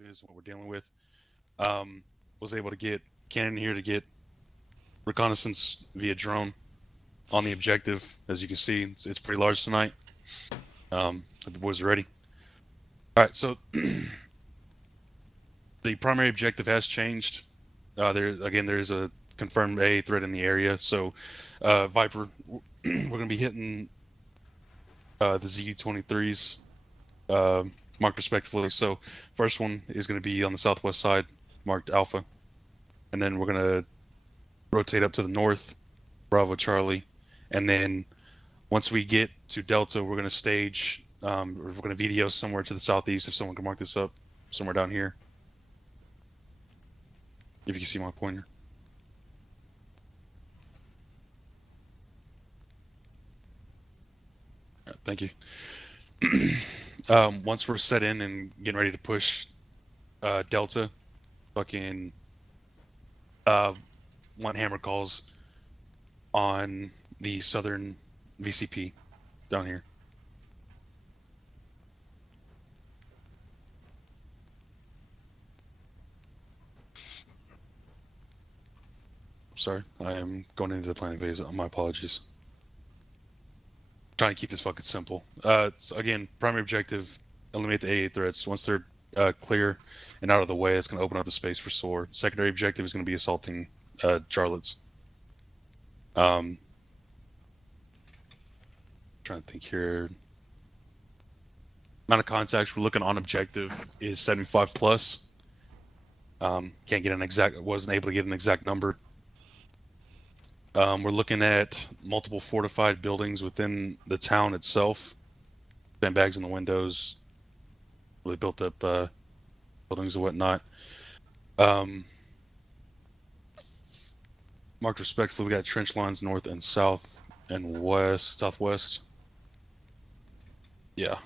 objective is, what we're dealing with. Um, was able to get Cannon here to get reconnaissance via drone on the objective. As you can see, it's pretty large tonight. The boys are ready. All right, so the primary objective has changed. There's a confirmed A threat in the area. So, Viper, we're going to be hitting the ZU-23s marked respectively. So, first one is going to be on the southwest side, marked Alpha, and then we're going to rotate up to the north, Bravo Charlie, and then once we get to Delta, we're going to stage. We're going to video somewhere to the southeast. If someone can mark this up, somewhere down here. If you can see my pointer. Right, thank you. Once we're set in and getting ready to push Delta, fucking one hammer calls on the southern VCP down here. Sorry, I am going into the planning phase. My apologies. Trying to keep this fucking simple. So again, primary objective, eliminate the AA threats. Once they're clear and out of the way, it's going to open up the space for SOAR. Secondary objective is going to be assaulting Charlottes. Trying to think here. Amount of contacts we're looking on objective is 75 plus. Can't get an exact, wasn't able to get an exact number. We're looking at multiple fortified buildings within the town itself. Sandbags in the windows, really built up buildings and whatnot. Marked respectively, we got trench lines north and south and west, southwest. Yeah.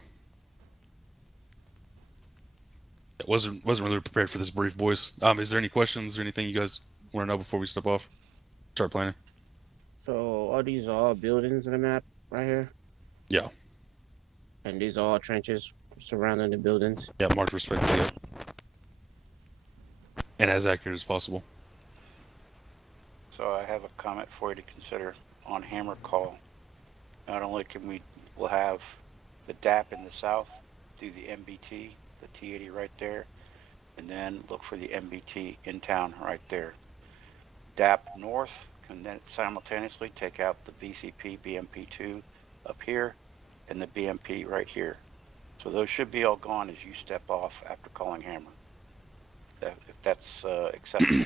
It wasn't really prepared for this brief, boys. Is there any questions or anything you guys want to know before we step off? Start planning. So are these all buildings in the map right here? Yeah. And these are all trenches surrounding the buildings? Yeah, marked respectively. Yeah. And as accurate as possible. So I have a comment for you to consider on hammer call. Not only we'll have the DAP in the south, do the MBT, the T80 right there, and then look for the MBT in town right there. DAP north, and then simultaneously take out the VCP BMP2 up here and the BMP right here. So those should be all gone as you step off after calling hammer. If that's acceptable.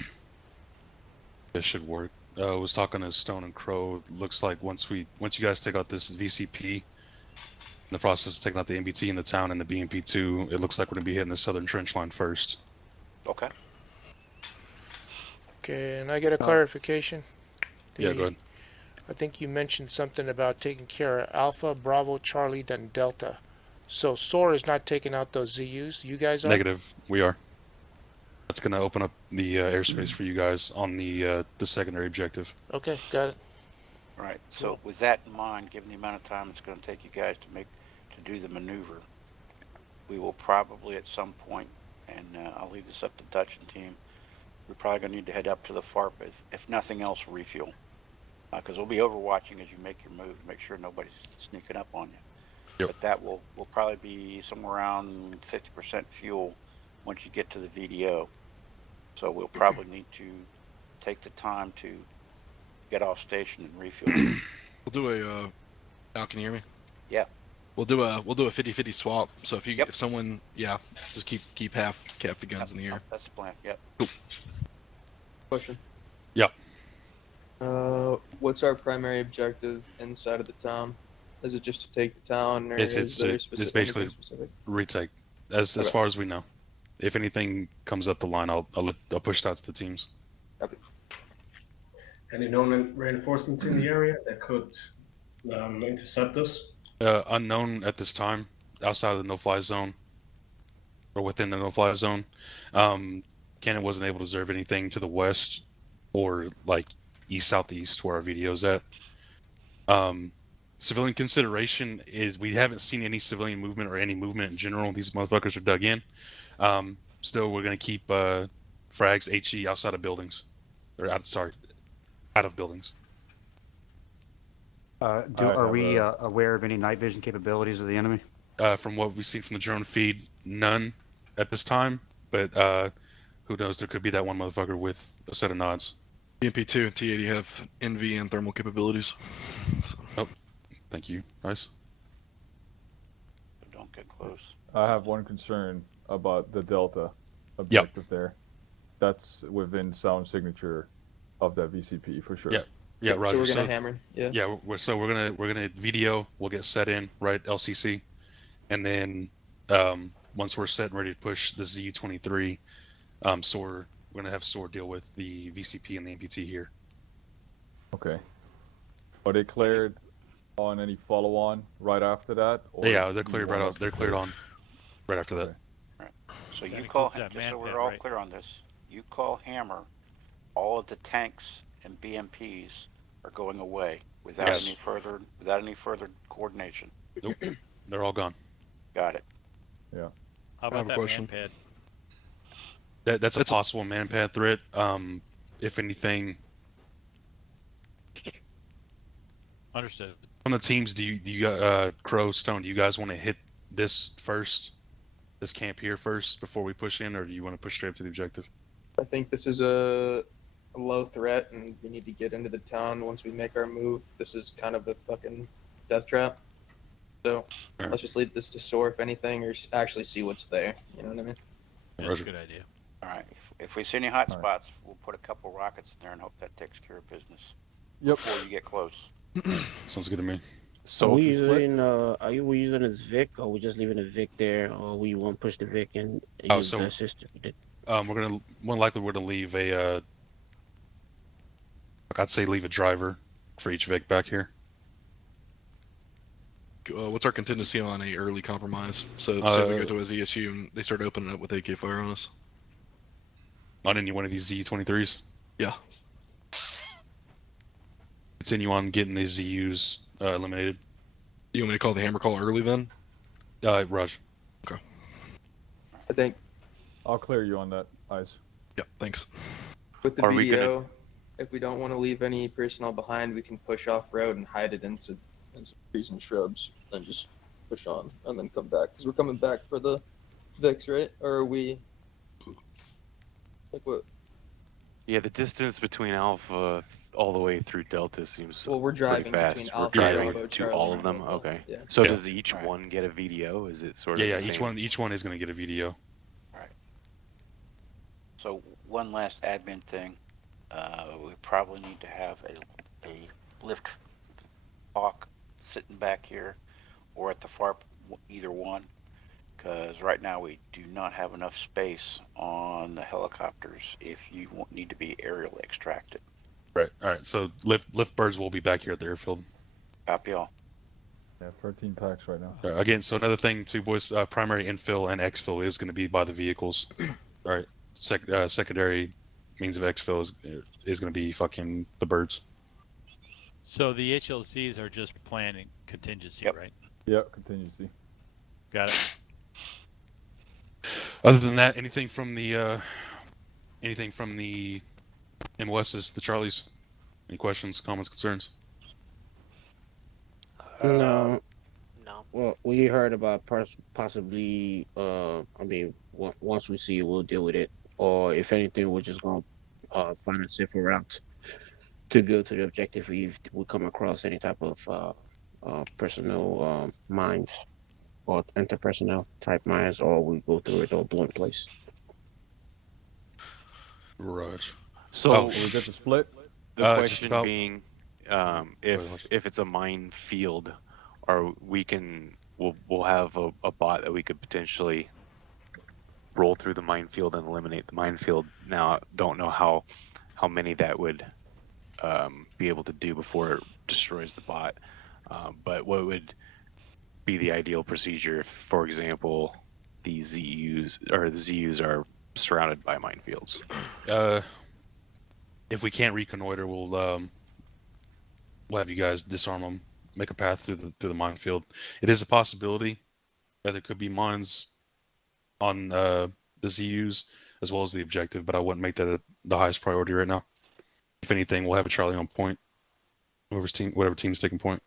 This should work. I was talking to Stone and Crow. Looks like once you guys take out this VCP, in the process of taking out the MBT in the town and the BMP2, it looks like we're going to be hitting the southern trench line first. Okay. Can I get a clarification? Yeah, go ahead. I think you mentioned something about taking care of Alpha, Bravo, Charlie, then Delta. So SOAR is not taking out those ZUs? You guys are? Negative. We are. That's going to open up the airspace for you guys on the secondary objective. Okay, got it. All right. So with that in mind, given the amount of time it's going to take you guys to do the maneuver, we will probably at some point, and I'll leave this up to Dutch and team, we're probably going to need to head up to the FARP, if nothing else, refuel. Because we'll be overwatching as you make your move, make sure nobody's sneaking up on you. Yep. But that will probably be somewhere around 50% fuel once you get to the VDO. So we'll probably need to take the time to get off station and refuel. We'll do a. Al, can you hear me? Yeah. We'll do a 50-50 swap. So if Yep. if someone, just keep half the guns in the air. That's the plan. Yep. Cool. Question. Yep. What's our primary objective inside of the town? Is it just to take the town, or It's basically anything specific? retake, as far as we know. If anything comes up the line, I'll push that to the teams. Copy. Any known reinforcements in the area that could intercept us? Unknown at this time, outside of the no-fly zone, or within the no-fly zone. Cannon wasn't able to observe anything to the west, or like east-southeast where our video's at. Civilian consideration is we haven't seen any civilian movement or any movement in general. These motherfuckers are dug in. still we're gonna keep frags HE outside of buildings, or out of buildings. Are we aware of any night vision capabilities of the enemy? From what we see from the drone feed, none at this time. But who knows? There could be that one motherfucker with a set of nods. BMP2 and T80 have NV and thermal capabilities. So. Thank you. Nice. Don't get close. I have one concern about the Delta objective there. That's within sound signature of that VCP for sure. Yeah. Yeah, Roger. So we're gonna hammer. Yeah. Yeah, we're gonna video. We'll get set in right LCC, and then once we're set and ready to push the Z23, SOAR, we're gonna have SOAR deal with the VCP and the MPT here. Okay. Are they cleared on any follow-on right after that? Or Yeah, they're do you cleared want right us out. They're to cleared clear? on right after that. Okay. So you That call, includes that just so man we're pad, all right? clear on this, you call Hammer, all of the tanks and BMPs are going away without Yes. without any further coordination. Nope, they're all gone. Got it. How I about have a that question. man pad? That's a possible man-pad threat. If anything, Understood. from the teams, do you Crow, Stone, do you guys want to hit this first, this camp here first before we push in, or do you want to push straight up to the objective? I think this is a low threat, and we need to get into the town once we make our move. This is kind of a fucking death trap. So Alright. let's just leave this to SOAR if anything, or actually see what's there. You know what I mean? That's Roger. a good idea. All right. If we see any hot All right. spots, we'll put a couple rockets in there and hope that takes care of business Yep. before you get close. Sounds good to me. So we if you flip- using we using this Vic, or we just leaving the Vic there, or we want to push the Vic and Oh, use so- the system? We're gonna we're gonna leave a I'd say leave a driver for each Vic back here. What's our contingency on a early compromise? So say we go to a ZSU and they start opening up with AK fire on us. On any one of these Z23s. Yeah. Continue on getting these ZUs eliminated. You want me to call the hammer call early then? Raj. I think I'll clear you on that, Ice. Yeah, thanks. with the Are we gonna- VDO, if we don't want to leave any personnel behind, we can push off road and hide it in some trees and shrubs, and just push on, and then come back. Because we're coming back for the Vicks, right? Or are we? Like what? Yeah, the distance between Alpha all the way through Delta seems Well, we're pretty driving fast. between We're Alpha, driving Bravo, to Charlie, all and of them. Delta. Okay. Yeah. So Yeah. does each Right. one get a VDO? Is it sort of Yeah, the yeah. same? Each one is gonna get a VDO. So one last admin thing, we probably need to have a lift hawk sitting back here or at the FARP, either one, because right now we do not have enough space on the helicopters if you need to be aerial extracted. Right. All right. So lift birds will be back here at the airfield. Copy all. Yeah, 13 packs right now. Again, so another thing too, boys. Primary infill and exfil is going to be by the vehicles. All right. Secondary means of exfil is going to be fucking the birds. So the HLCs are just planning contingency, Yep. right? Yep, contingency. Got it. Other than that, anything from the MOSs, the Charlies? Any questions, comments, concerns? No. No. Well, we heard about possibly. Once we see it, we'll deal with it. Or if anything, we're just gonna find a safer route to go to the objective if we come across any type of personnel mines or interpersonnel type mines, or we go through it or blow in place. Raj. So Oh. So we get the split? the just question about- being, ahead. if it's a minefield, or we'll have a bot that we could potentially roll through the minefield and eliminate the minefield. Now, don't know how many that would be able to do before it destroys the bot. But what would be the ideal procedure if, for example, the ZUs are surrounded by minefields? If we can't reconnoiter, we'll have you guys disarm them, make a path through the minefield. It is a possibility that there could be mines on the ZUs as well as the objective, but I wouldn't make that the highest priority right now. If anything, we'll have a Charlie on point. Whatever team's taking point.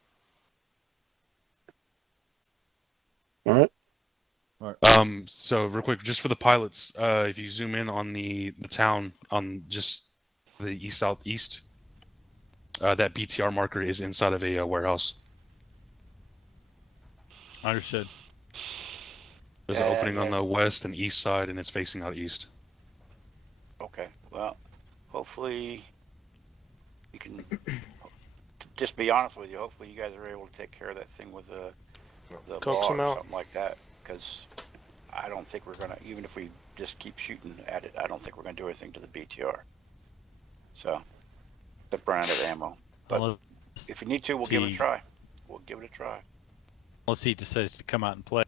All right. So real quick, just for the pilots, if you zoom in on the town on just the southeast, that BTR marker is inside of a warehouse. Understood. There's an opening on the west and east side, and it's facing out east. Okay. Well, hopefully you can. Just be honest with you. Hopefully you guys are able to take care of that thing with the Coax log them or out. something like that, because I don't think we're gonna. Even if we just keep shooting at it, I don't think we're gonna do anything to the BTR. So, the brand of ammo. But if you need to, we'll give it a try. We'll give it a try. Unless he decides to come out and play.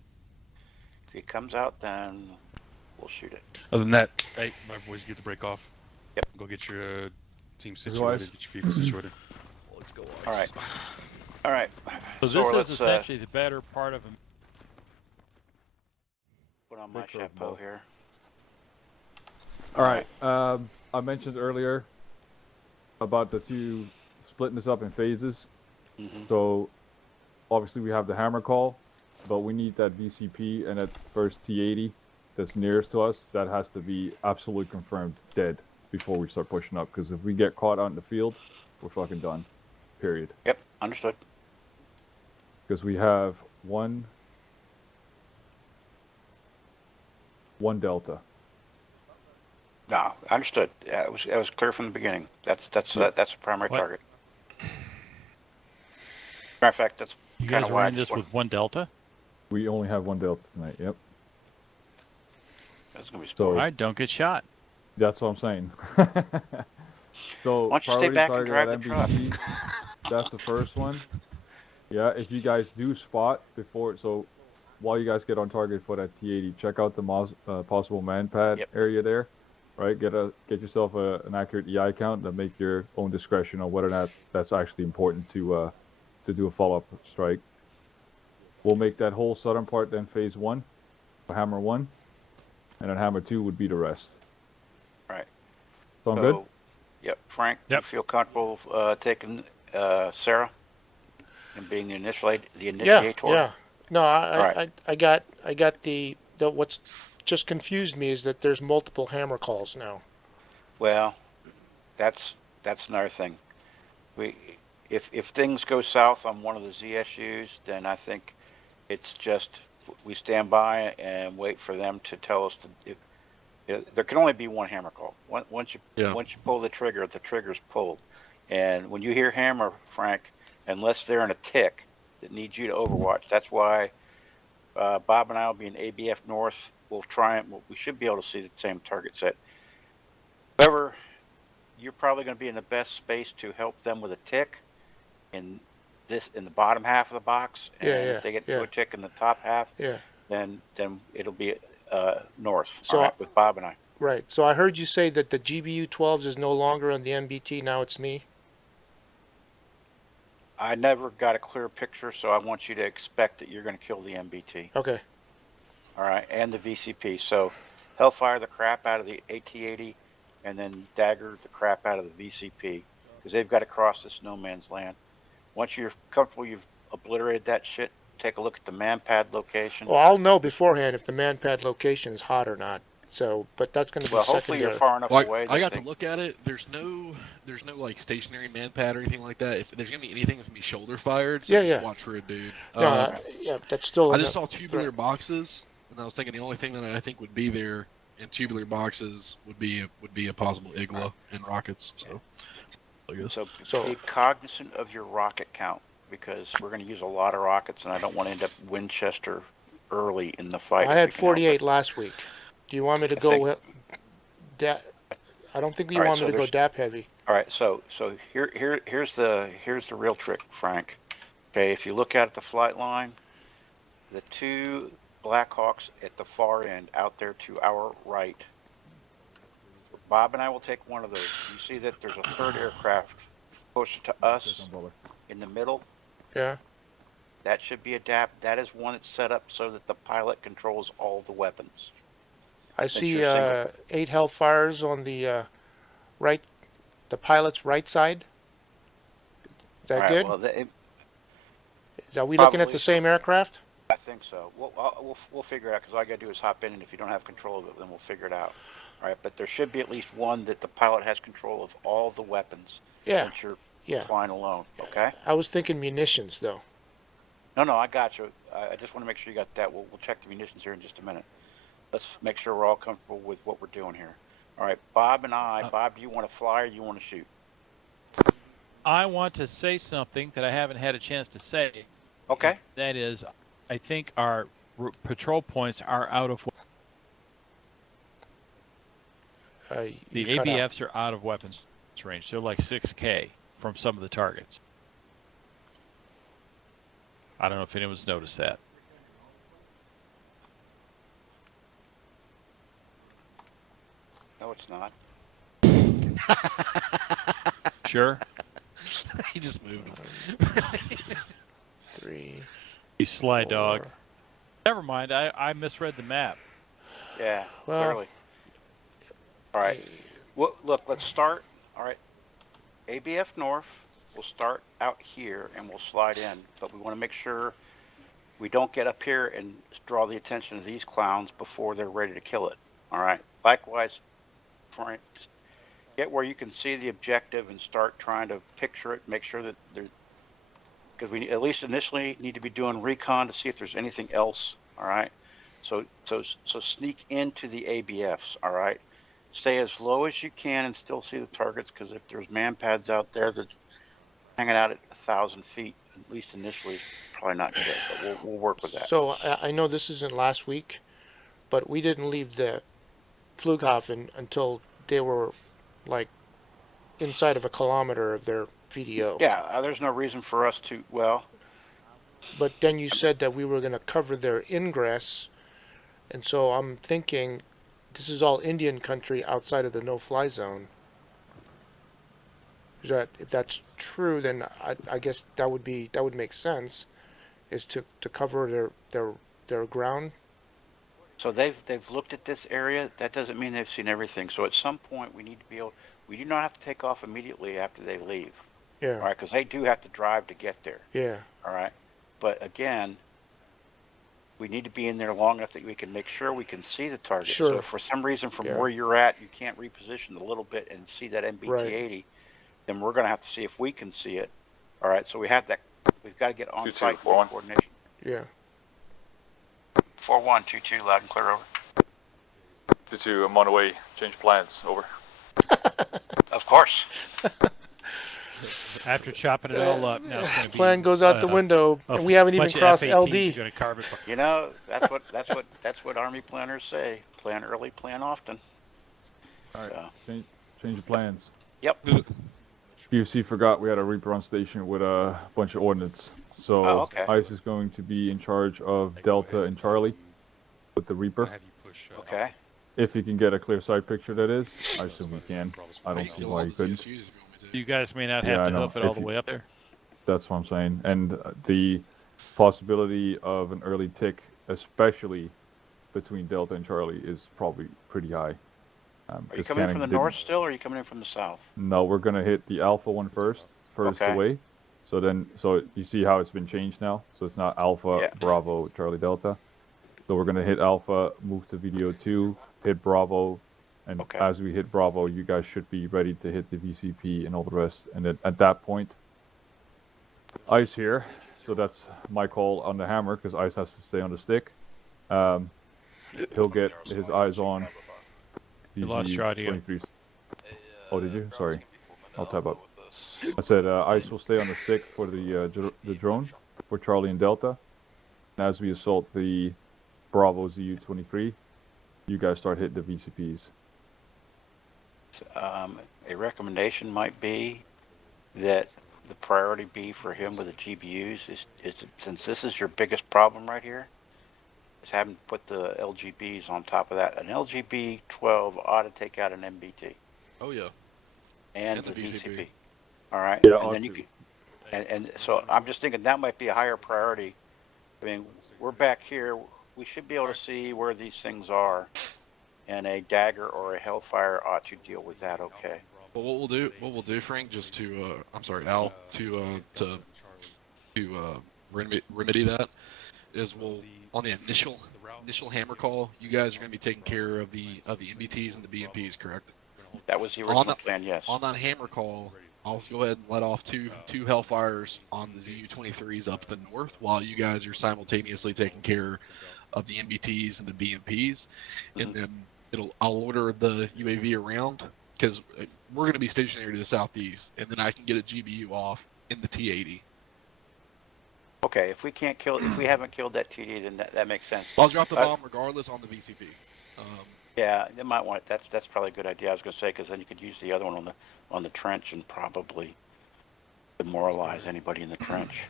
If he comes out, then we'll shoot it. Other than that, hey, my boys, get the break off. Yep. Go get your team situated, get your vehicle situated. Let's go. All right. All right. So this is essentially the better part of a. Put on my chapeau here. All right. I mentioned earlier about the two splitting this up in phases. So obviously we have the hammer call, but we need that VCP and that first T80 that's nearest to us. That has to be absolutely confirmed dead before we start pushing up. Because if we get caught out in the field, we're fucking done. Period. Yep. Understood. Because we have one Delta. No, understood. Yeah, it was clear from the beginning. That's a primary target. Matter of fact, that's You kind guys of are why in this with one Delta? We only have one Delta tonight. Yep. That's gonna be so. All right, don't get shot. That's what I'm saying. So why don't you stay back and drive the truck? That's the first one. Yeah, if you guys do spot before, so while you guys get on target for that T80, check out the possible man pad area there, right? Get yourself an accurate EI count and make your own discretion on whether or not that's actually important to do a follow-up strike. We'll make that whole southern part then phase 1, Hammer 1, and then Hammer 2 would be the rest. Right. Sound good? Yep. Frank, you feel comfortable taking Sarah and being the initiator? Yeah. No, I got the what's just confused me is that there's multiple hammer calls now. Well, that's another thing. If things go south on one of the ZSUs, then I think it's just we stand by and wait for them to tell us there can only be one hammer call. Once you pull the trigger's pulled. And when you hear hammer, Frank, unless they're in a tick that needs you to overwatch, that's why Bob and I will be in ABF North. We'll try and we should be able to see the same target set. However, you're probably going to be in the best space to help them with a tick in the bottom half of the box. And if they get to a tick in the top half, then it'll be north. So all right, with Bob and I. Right. So I heard you say that the GBU 12s is no longer on the MBT. Now it's me. I never got a clear picture, so I want you to expect that you're going to kill the MBT. Okay. All right, and the VCP. So Hellfire the crap out of the AT-80, and then Dagger the crap out of the VCP, because they've got to cross this no man's land. Once you're comfortable, you've obliterated that shit. Take a look at the manpad location. Well, I'll know beforehand if the manpad location is hot or not. So, but that's going to be hopefully secondary. you're far enough away. I got to look at it. There's no like stationary manpad or anything like that. If there's gonna be anything, it's gonna be shoulder fired. So just watch for it, dude. No, that's still. I just saw tubular boxes, and I was thinking the only thing that I think would be there in tubular boxes would be a possible Igla and rockets. So be cognizant of your rocket count, because we're going to use a lot of rockets, and I don't want to end up Winchester early in the fight. I had 48 last week. Do you want me to go? I don't think you want me to go DAP heavy. All right, so here's the real trick, Frank. Okay, if you look at the flight line, the two Blackhawks at the far end out there to our right. Bob and I will take one of those. You see that there's a third aircraft closer to us in the middle? Yeah. That should be a DAP. That is one that's set up so that the pilot controls all the weapons. I Since see you're single. 8 Hellfires on the right, the pilot's right side. Is All that right. good? Well, Are we looking at probably the so. same aircraft? I think so. We'll figure it out because all I got to do is hop in, and if you don't have control of it, then we'll figure it out. All right. But there should be at least one that the pilot has control of all the weapons Yeah, since you're yeah. flying alone. Okay. I was thinking munitions though. No, I got you. I just want to make sure you got that. We'll check the munitions here in just a minute. Let's make sure we're all comfortable with what we're doing here. All right, Bob and I. Bob, do you want to fly or you want to shoot? I want to say something that I haven't had a chance to say. Okay. That is, I think our patrol points are out of. The ABFs are out of weapons range. They're like 6K from some of the targets. I don't know if anyone's noticed that. No, it's not. Sure. He just moved him. 3. You sly 4. dog. Never mind. I misread the map. Yeah, Well, clearly. All right. Well, look, let's start. All right. ABF North. We'll start out here and we'll slide in, but we want to make sure we don't get up here and draw the attention of these clowns before they're ready to kill it. All right. Likewise, Frank, just get where you can see the objective and start trying to picture it. Make sure that there, because we at least initially need to be doing recon to see if there's anything else. All right. So sneak into the ABFs. All right. Stay as low as you can and still see the targets, because if there's man pads out there that's hanging out at 1,000 feet, at least initially, probably not good. But we'll work with that. So I know this isn't last week, but we didn't leave the Flughafen until they were like inside of a kilometer of their VDO. Yeah, there's no reason for us to. Well, but then you said that we were going to cover their ingress, and so I'm thinking this is all Indian country outside of the no-fly zone. Is that, if that's true, then I guess that would make sense, is to cover their ground. So they've looked at this area. That doesn't mean they've seen everything. So at some point we need to be able. We do not have to take off immediately after they leave. Yeah. All right, because they do have to drive to get there. Yeah. All right, but again, we need to be in there long enough that we can make sure we can see the target. Sure. So if for some reason from Yeah. where you're at you can't reposition a little bit and see that MBT-80, then we're going to have to see if we can see it. All right, so we have that. We've got to get on site for coordination. Yeah. 4122, loud and clear, over. 22, I'm on the way. Change plans, over. Of course. After chopping it all up, now it's going to be plan goes out the window, and we haven't even crossed LD. Going to carve it. You know, that's what Army planners say. Plan early, plan often. All right, so. change of plans. Yep. UFC forgot we had a Reaper on station with a bunch of ordnance. So okay. ICE is going to be in charge of Delta and Charlie with the Reaper. Okay. If you can get a clear side picture, that is. I assume you can. I don't see why you couldn't. You guys may not have to hoof it all the way up there. That's what I'm saying. And the possibility of an early tick, especially between Delta and Charlie, is probably pretty high. Are you coming in from the north still, or are you coming in from the south? No, we're going to hit the Alpha one first okay. away. So you see how it's been changed now? So it's not Alpha, Bravo, Charlie, Delta. So we're going to hit Alpha, move to VDO2, hit Bravo, and as we hit Bravo, you guys should be ready to hit the VCP and all the rest. And then at that point, ICE here, so that's my call on the hammer, because ICE has to stay on the stick. He'll get his eyes on You lost your audio. Oh, did you? Sorry. I'll tab up. I said ICE will stay on the stick for the drone, for Charlie and Delta. And as we assault the Bravo ZU-23, you guys start hitting the VCPs. A recommendation might be that the priority be for him with the GBUs is since this is your biggest problem right here, is having put the LGBs on top of that. An LGB 12 ought to take out an MBT. Oh yeah. And the VCP. All right. Yeah, and then you can, and so I'm just thinking that might be a higher priority. I mean, we're back here. We should be able to see where these things are. and a dagger or a hellfire ought to deal with that. Okay. Well, what we'll do, Frank, just to, I'm sorry, Al, to remedy that, is we'll on the initial hammer call, you guys are going to be taking care of the MBTs and the BMPs, correct? That was the original plan. Yes. On that hammer call, I'll go ahead and let off two Hellfires on the ZU-23s up to the north, while you guys are simultaneously taking care of the MBTs and the BMPs, and then I'll order the UAV around, because we're going to be stationary to the southeast, and then I can get a GBU off in the T-80. Okay, if we haven't killed that TD, then that makes sense. I'll drop the bomb regardless on the VCP. Yeah, they might want it. That's probably a good idea. I was going to say, because then you could use the other one on the trench and probably demoralize anybody in the trench.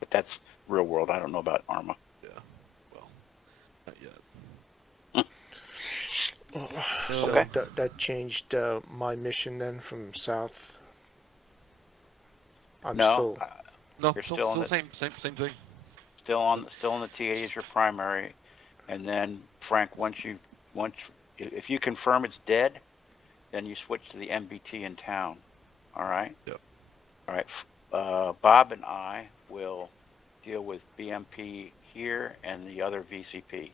But that's real world. I don't know about ArmA. Yeah, well, not yet. So Okay. that changed my mission then from south. No, You're still on the same thing. Still on the T80 as your primary, and then Frank, if you confirm it's dead, then you switch to the MBT in town. All right. Yep. All right. Bob and I will deal with BMP here and the other VCP,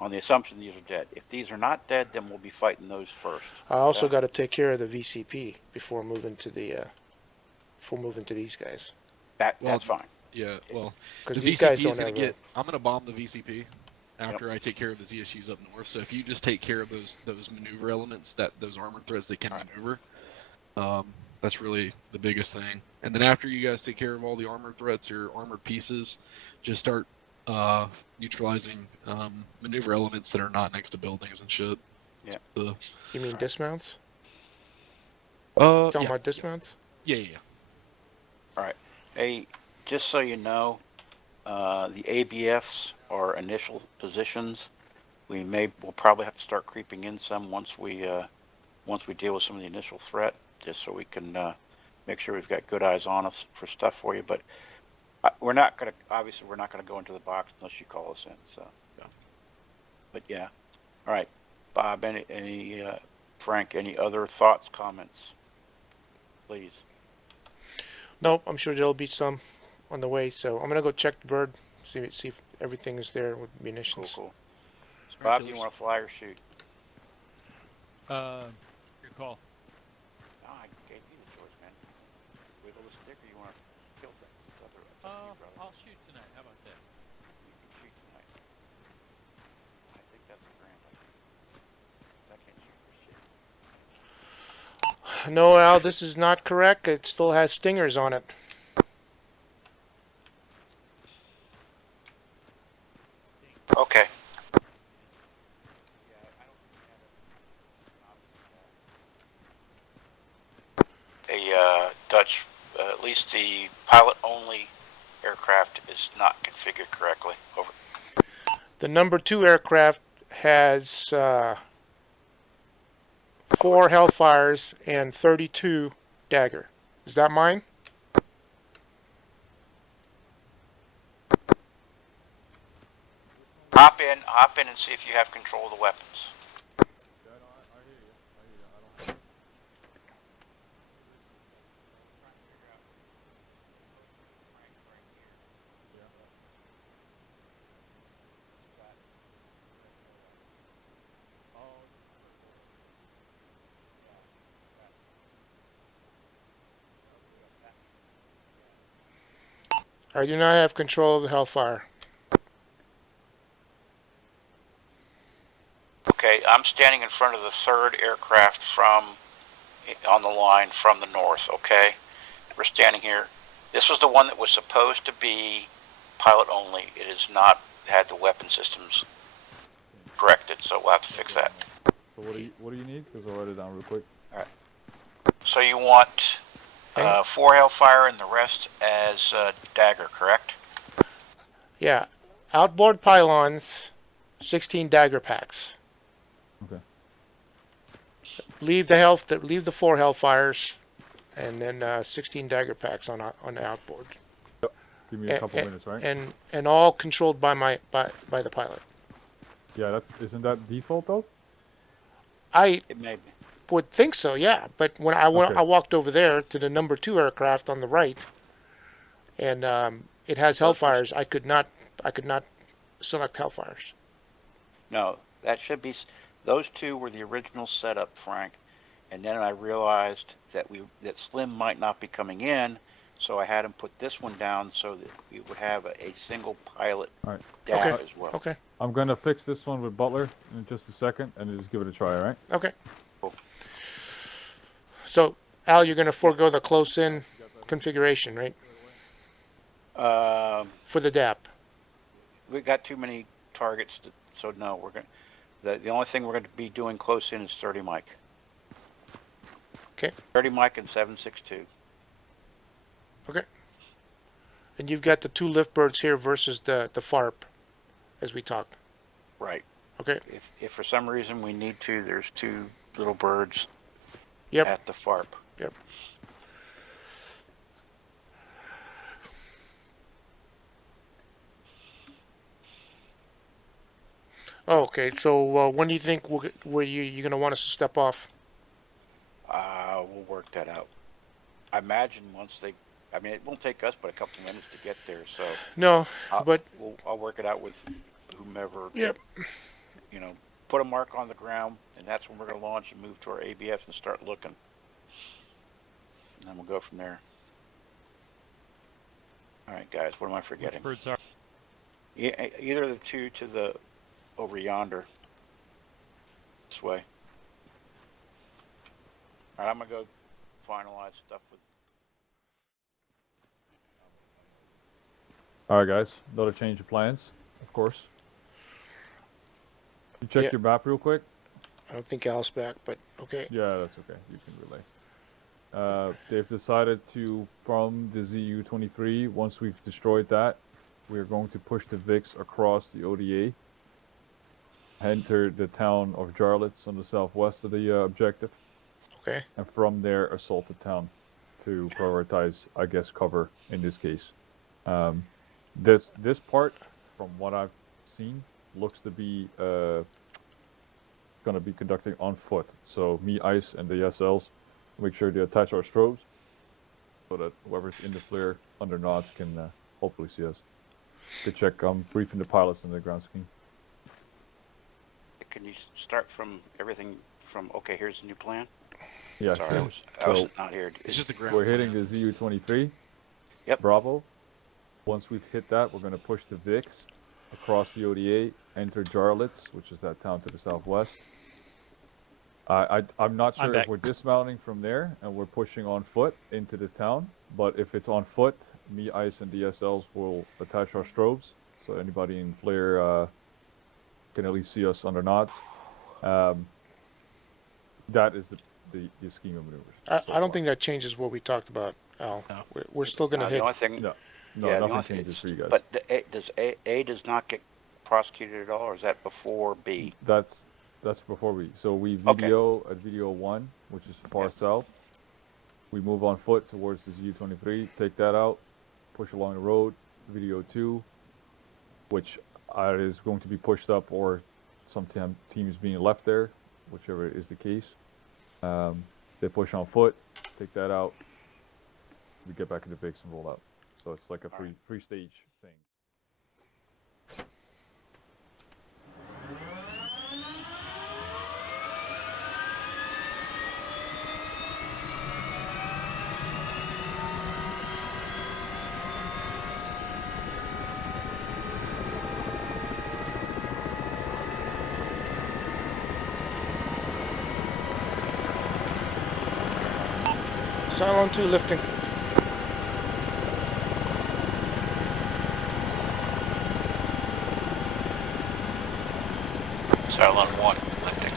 on the assumption these are dead. If these are not dead, then we'll be fighting those first. I also got to take care of the VCP before moving to these guys. That's fine. Yeah, well, because the these VCP guys don't is going to have. I'm going to bomb the VCP after I take care of the ZSUs up north. So if you just take care of those maneuver elements, those armored threats they can maneuver, that's really the biggest thing. And then after you guys take care of all the armored threats or armored pieces, just start neutralizing maneuver elements that are not next to buildings and shit. Yeah. You mean dismounts? Talking about dismounts? Yeah. All right. Hey, just so you know, the ABFs are initial positions. We'll probably have to start creeping in some once we deal with some of the initial threat, just so we can make sure we've got good eyes on us for stuff for you. But we're not gonna go into the box unless you call us in. So, but yeah. All right, Bob. Any Frank? Any other thoughts, comments? Please. Nope, I'm sure there'll be some on the way. So I'm gonna go check the bird, see if everything is there with munitions. Cool. So Bob, do you want to fly or shoot? Good call. No, I gave you the choice, man. Wiggle the stick, or you want to kill things? I'll shoot tonight. How about that? You can shoot tonight. I think that's a grand idea. I can't shoot for shit. No, Al, this is not correct. It still has stingers on it. Okay. A Dutch, at least the pilot-only aircraft is not configured correctly. Over. The number 2 aircraft has 4 Hellfires and 32 Dagger. Is that mine? Hop in and see if you have control of the weapons. I do not have control of the Hellfire. Okay, I'm standing in front of the 3rd aircraft on the line from the north, okay? We're standing here. This was the one that was supposed to be pilot only. It has not had the weapon systems corrected, so we'll have to fix that. So what do you need? Because I'll write it down real quick. All right. So you want 4 Hellfire and the rest as Dagger, correct? Yeah. Outboard pylons, 16 Dagger packs. Okay. Leave the 4 Hellfires, and then 16 Dagger packs on the outboard. Yep. Give me a couple minutes, right? And all controlled by the pilot. Yeah, isn't that default though? I It may be. would think so, yeah. But when I walked over there to the number 2 aircraft on the right, and it has Hellfires, I could not select Hellfires. No, that should be. Those two were the original setup, Frank. And then I realized that Slim might not be coming in, so I had him put this one down so that we would have a single pilot DAP as well. Okay. I'm gonna fix this one with Butler in just a second, and just give it a try. All right. Okay. Cool. So, Al, you're going to forego the close-in configuration, right? For the DAP. We got too many targets, so no. We're going. The only thing we're going to be doing close in is 30 mic. Okay. 30 mic and 762. Okay. And you've got the 2 lift birds here versus the FARP, as we talked. Right. Okay. If for some reason we need to, there's 2 little birds. Yep. At the FARP. Yep. Oh, okay. So when do you think you're going to want us to step off? We'll work that out. I imagine once they, I mean, it won't take us but a couple minutes to get there. So no, I'll work it out with whomever. Yep. You know, put a mark on the ground, and that's when we're going to launch and move to our ABFs and start looking. And then we'll go from there. All right, guys. What am I forgetting? Which birds are? Either of the 2 to the over yonder. This way. All right, I'm gonna go finalize stuff with. All right, guys. Another change of plans, of course. You check your map real quick. I don't think Al's back, but okay. Yeah, that's okay. You can relay. They've decided to, from the ZU-23, once we've destroyed that, we're going to push the VIX across the ODA, enter the town of Jarlitz on the southwest of the objective. Okay. And from there, assault the town to prioritize, I guess, cover in this case. This part, from what I've seen, looks to be going to be conducting on foot. So me, Ice, and the SLs make sure they attach our strobes so that whoever's in the flare under nods can hopefully see us. To check, briefing the pilots on the ground scheme. Can you start from everything from? Okay, here's the new plan. Yeah. Sorry, I was not here. It's just the ground. We're hitting the ZU-23. Yep. Bravo. Once we've hit that, we're going to push the VIX across the ODA, enter Jarlitz, which is that town to the southwest. I'm not sure if we're dismounting from there and we're pushing on foot into the town, but if it's on foot, me, Ice, and DSLs will attach our strobes, so anybody in flare can at least see us under nods. That is the scheme of maneuvers. I don't think that changes what we talked about, Al. No. We're still going to hit. The only thing, no, yeah, nothing changes for you guys. But A does not get prosecuted at all, or is that before B? That's before we. So we video at video 1, which is far south. We move on foot towards the ZU-23, take that out, push along the road. Video 2, which is going to be pushed up, or some teams being left there, whichever is the case. They push on foot, take that out. We get back into VIX and roll out. So it's like a three-stage thing. Cylon 2 lifting. Cylon 1 lifting.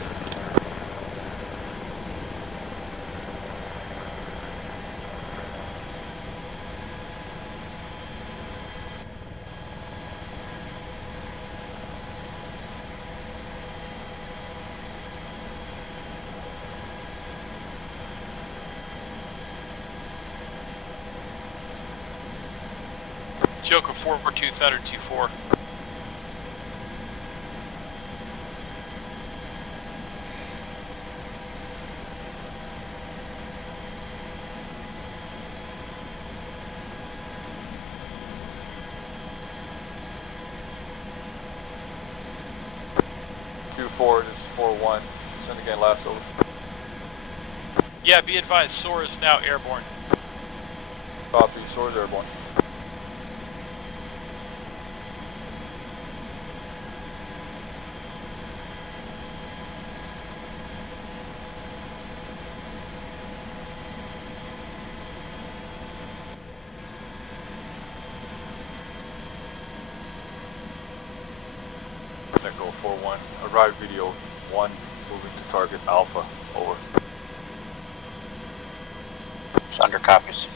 Joker 442 Thunder 24. 4, this is 4-1. Send again, last over. Yeah, be advised, SOAR is now airborne. Copy, SOAR is airborne. Echo 4-1, arrive video 1, moving to target Alpha, over. Thunder copies.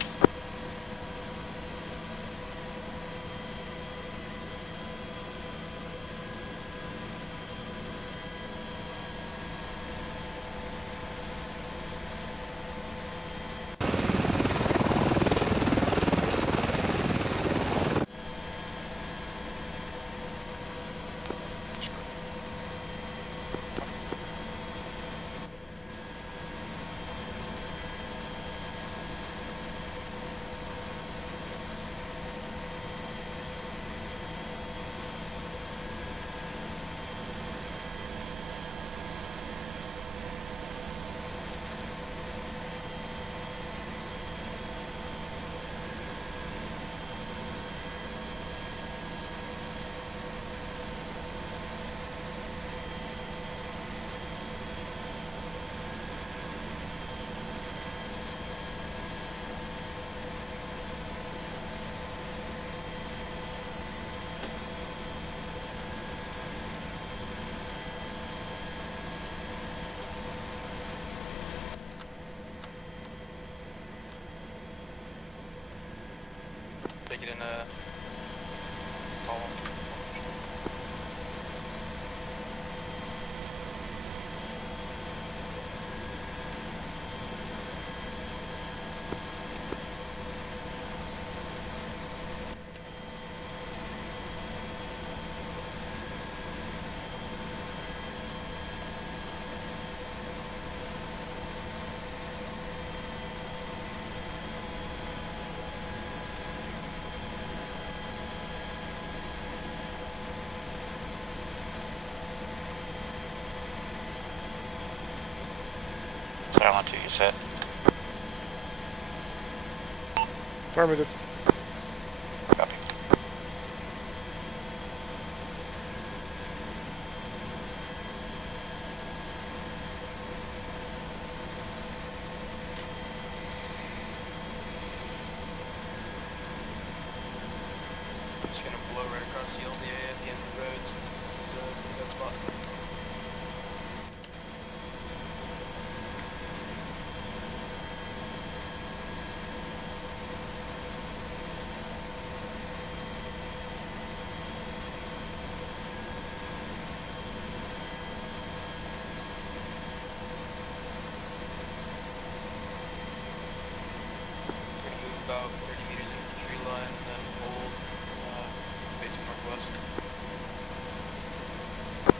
Take it in a column. Silent 2, you said? Affirmative. Copy. Just gonna blow right across the LDA at the end of the road since this is a pretty bad spot. We're gonna move about 30 meters into the tree line and then hold facing northwest.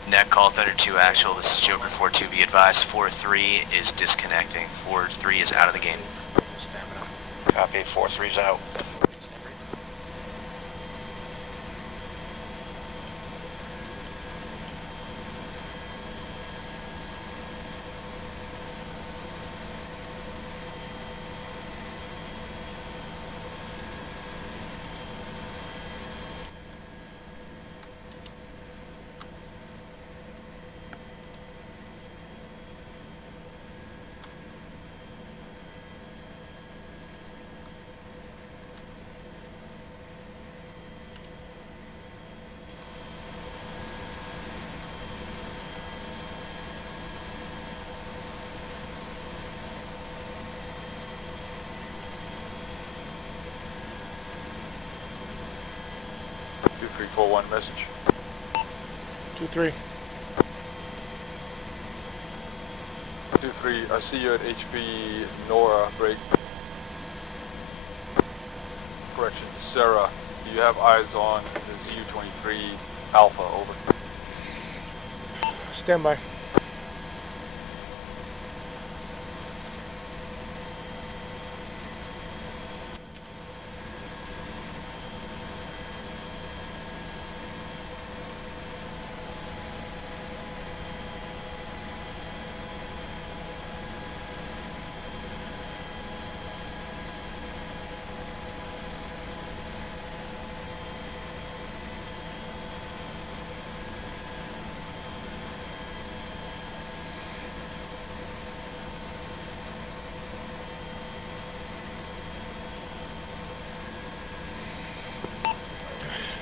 Net call Thunder 2 actual, this is Joker 4-2, be advised 4-3 is disconnecting, 4-3 is out of the game. Copy, 4-3's out. Two, 3, 4, 1 message. 2-3. 2-3, I see you at HP Nora, break. Correction, Sarah, do you have eyes on the ZU-23 Alpha, over. Stand by.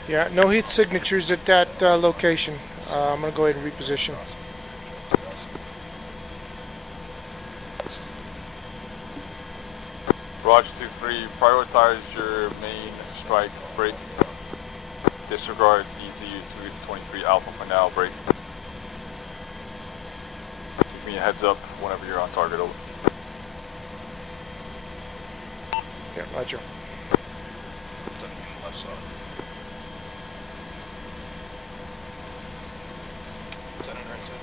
Yeah, no heat signatures at that location. I'm gonna go ahead and reposition. Roger 2-3, prioritize your main strike break. Disregard DZU-23 Alpha for now, break. Give me a heads up whenever you're on target, over. Yeah, Roger. Left side. Center and right side.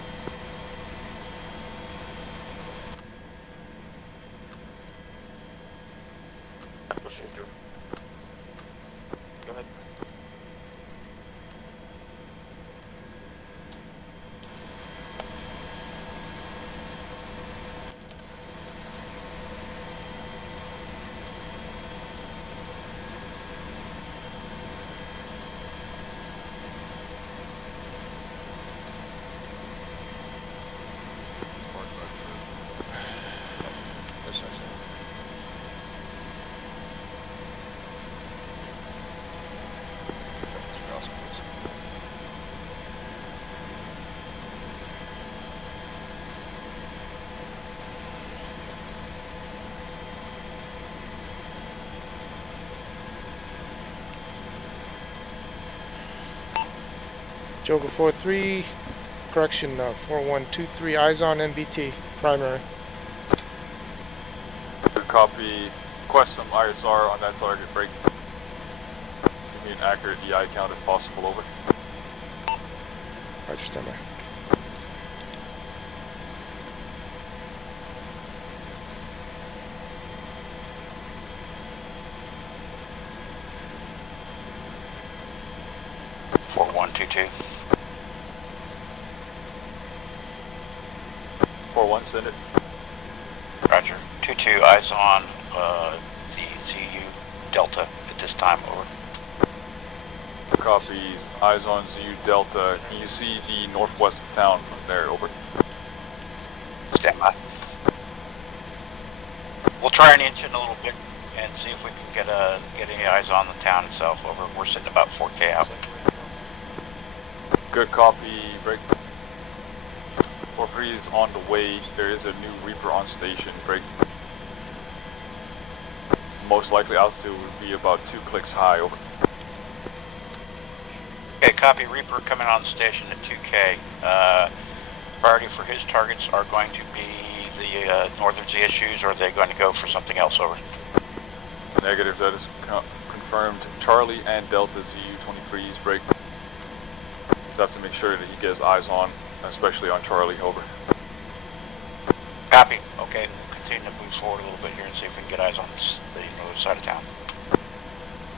Pushing through. Go ahead. Joker 4-3, correction 4123, eyes on MBT, primary. Good copy. Request some ISR on that target break. Give me an accurate EI count if possible, over. Roger, standby. Two. 4-1, send it. Roger. 2-2, eyes on the ZU Delta at this time, over. Copies. Eyes on ZU Delta. Can you see the northwest of town from there, over? Stand by. We'll try and inch in a little bit and see if we can get any eyes on the town itself, over. We're sitting about 4K out. Good copy, break. 4-3 is on the way. There is a new Reaper on station, break. Most likely altitude would be about 2 clicks high, over. Okay, copy. Reaper coming on station at 2K. Priority for his targets are going to be the northern ZSUs, or are they going to go for something else, over? Negative, that is confirmed. Charlie and Delta ZU-23's break. Have to make sure that he gets eyes on, especially on Charlie, over. Copy. Okay, we'll continue to move forward a little bit here and see if we can get eyes on the northern side of town.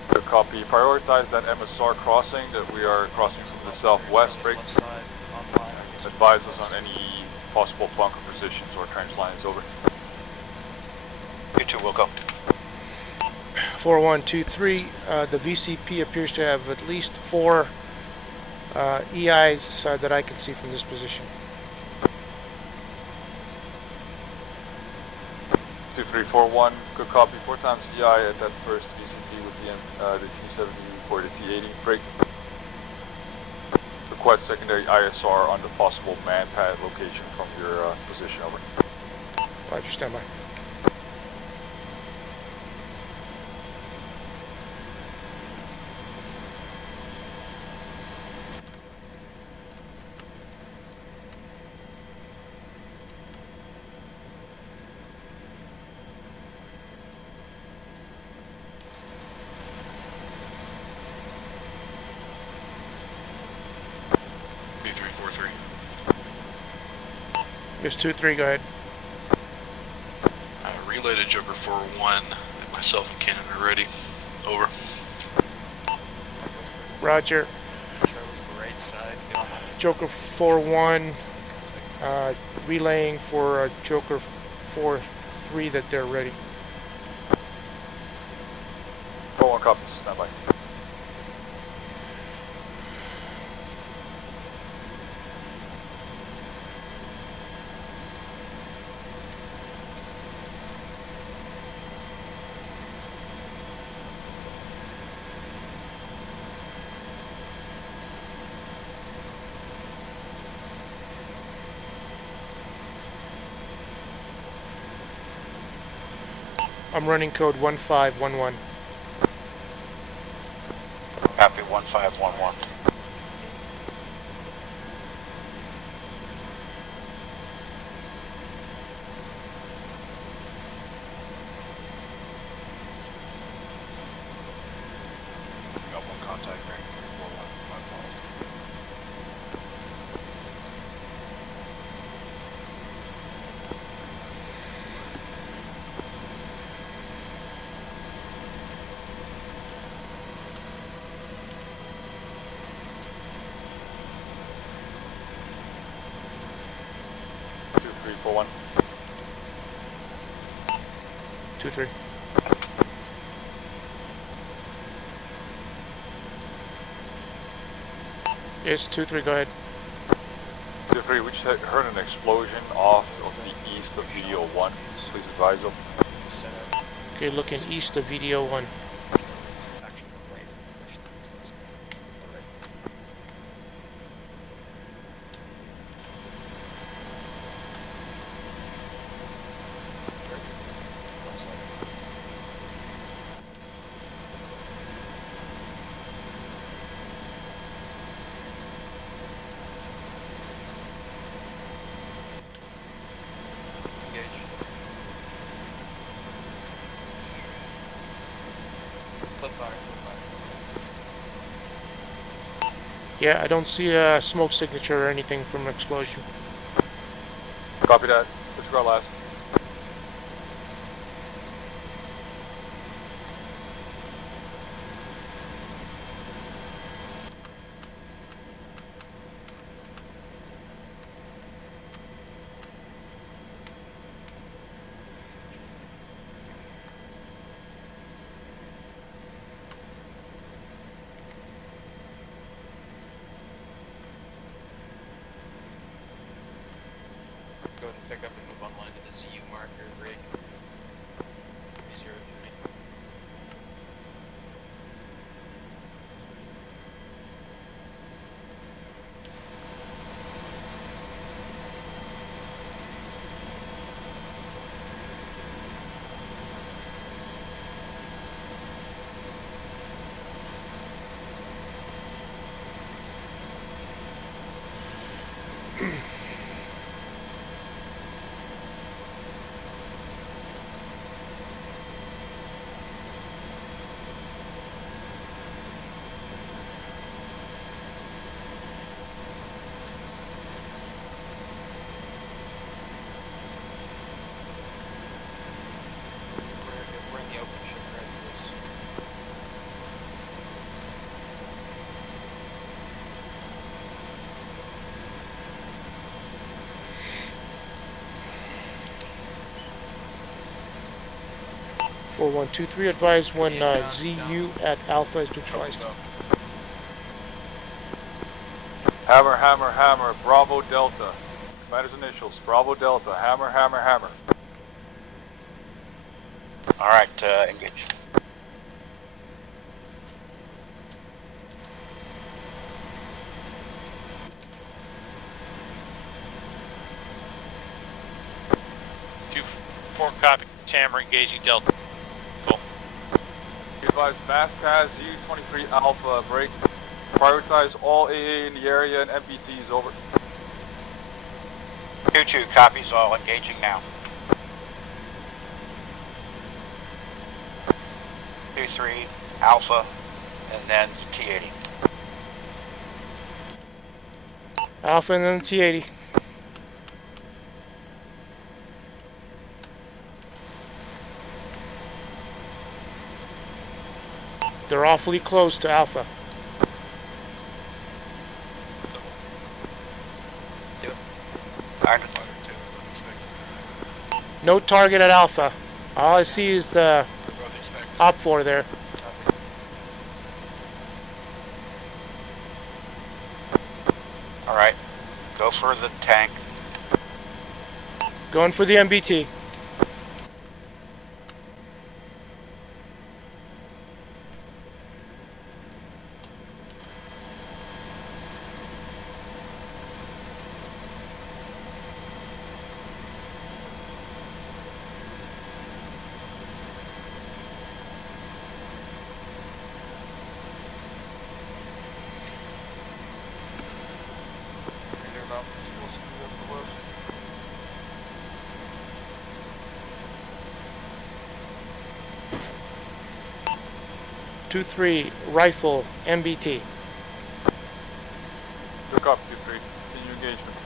Good copy. Prioritize that MSR crossing that we are crossing from the southwest, break. Advise us on any possible bunker positions or trench lines, over. You two will go. 4123, the VCP appears to have at least 4 EIs that I can see from this position. 2341, good copy. 4 times EI at that first VCP with the T70 for the T80 break. Request secondary ISR on the possible man pad location from your position, over. Roger, standby. Here's 2-3, go ahead. Relay to Joker 4-1, and myself and Cannon are ready. Over. Roger. Joker 4-1, relaying for Joker 4-3 that they're ready. 4-1 copies, standby. I'm running code 1511. Copy 1511. Got one contact bearing 341. My fault. Two, three, four, one. 2-3. Yes, 2-3, go ahead. 2-3, we just heard an explosion off of the east of VDO1. Please advise them. Okay, looking east of VDO 1. Engage. Flip fire, flip fire. Yeah, I don't see a smoke signature or anything from an explosion. Copy that. Disregard last. Go ahead and pick up and move online to the ZU marker rig. 303. We're in the open ship ready, please. Four 123, advise when ZU at Alpha is neutralized. Hammer, hammer, hammer. Bravo Delta. Commander's initials. Bravo Delta. Hammer, hammer, hammer. Alright, engage. Two, 4 copy. Hammer engaging Delta. Cool. Be advised, mass pass U-23 Alpha. Break. Prioritize all AA in the area and MBTs. Over. 2-2 copies all, engaging now. 2-3 Alpha, and then T-80. Alpha and then T-80. They're awfully close to Alpha. Do it. Alright. No target at Alpha. All I see is the Op 4 there. Alright, go for the tank. Going for the MBT. 2-3 rifle MBT. Good copy, 2-3. Continue engagement.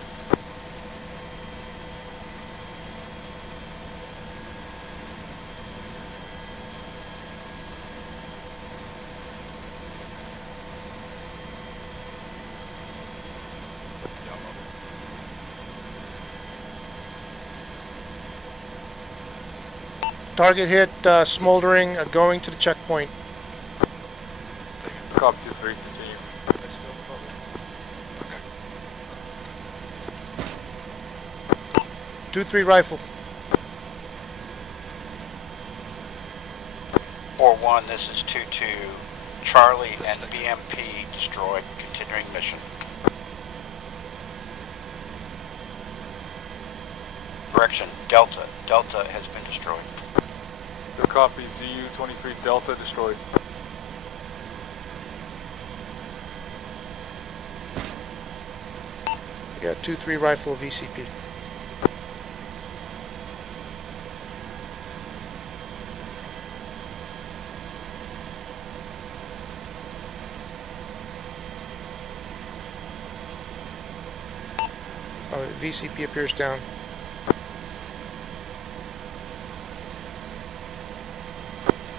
Target hit, smoldering, going to the checkpoint. Copy, 2-3. Continue. 2-3 rifle. 4-1, this is 2-2. Charlie and BMP destroyed. Continuing mission. Correction, Delta. Delta has been destroyed. Good copy. ZU-23 Delta destroyed. Yeah, 2-3 rifle VCP. VCP appears down.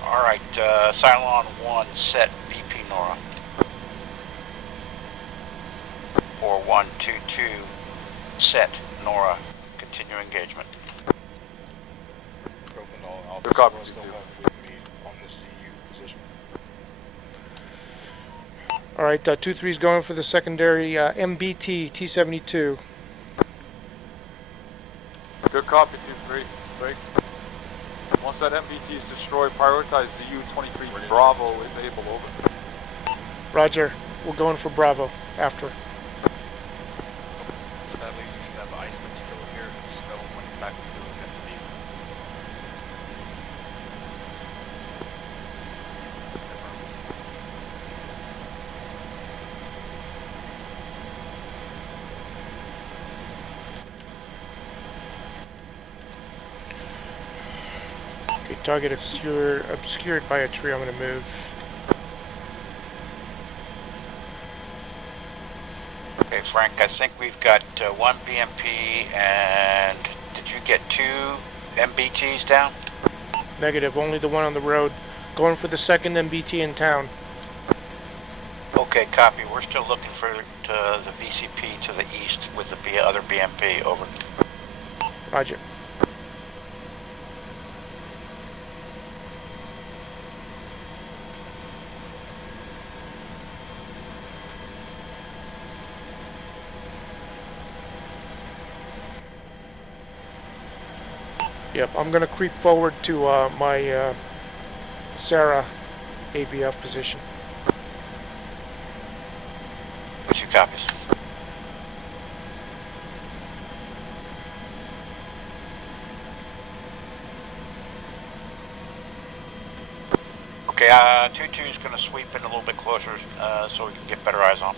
Alright, Cylon 1 set BP Nora. 4122 set Nora. Continue engagement. Good copy, 2-2. Alright, 2-3 is going for the secondary MBT T-72. Good copy, 2-3. Break. Once that MBT is destroyed, prioritize ZU-23 Bravo is able. Over. Roger. We're going for Bravo after. So that way you can have Iceman still here, so when back to the FD. Okay, target obscured by a tree. I'm going to move. Okay, Frank, I think we've got 1 BMP and did you get 2 MBTs down? Negative, only the one on the road. Going for the second MBT in town. Okay, copy. We're still looking for the VCP to the east with the other BMP. Over. Roger. Yep, I'm going to creep forward to my Sarah ABF position. What's your copies? Okay, 2-2 is going to sweep in a little bit closer so we can get better eyes on.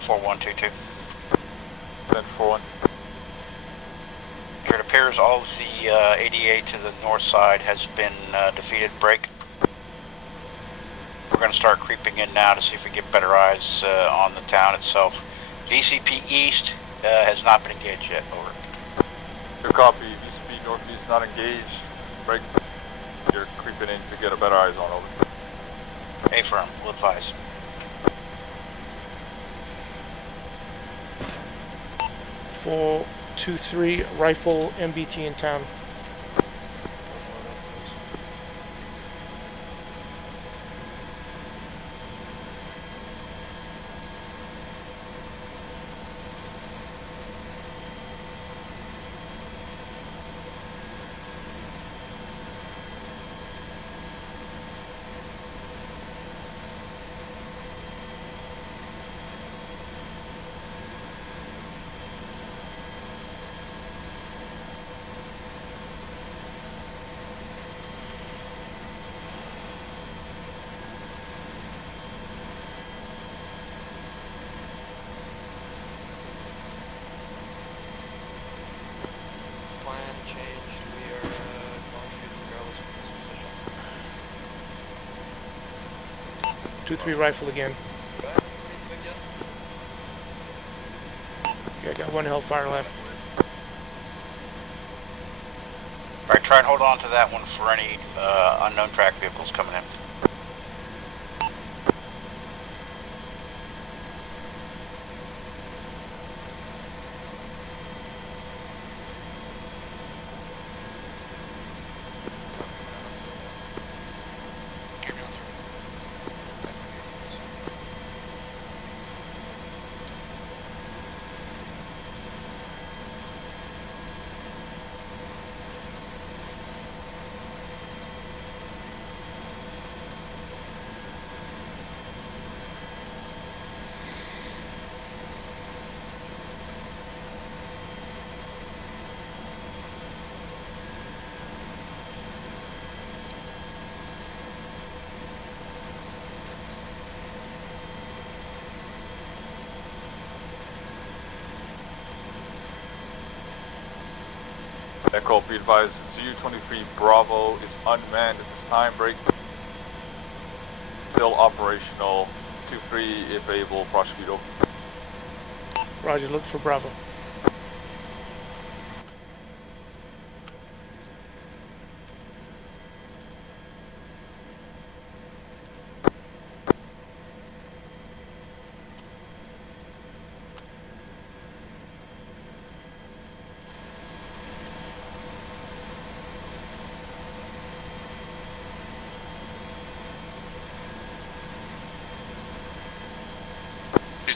Four 1-2-2. Then 4-1. It appears all of the ADA to the north side has been defeated. Break. We're going to start creeping in now to see if we get better eyes on the town itself. VCP East has not been engaged yet. Over. Good copy. VCP Northeast not engaged. Break. You're creeping in to get a better eyes on. Over. A-firm, will advise. For 2-3 rifle MBT in town. 2-3 rifle again. Okay, I got one Hellfire left. Alright, try and hold on to that one for any unknown track vehicles coming in. Echo, be advised, ZU-23 Bravo is unmanned at this time. Break. Still operational. 2-3, if able, prosecute over. Roger, look for Bravo.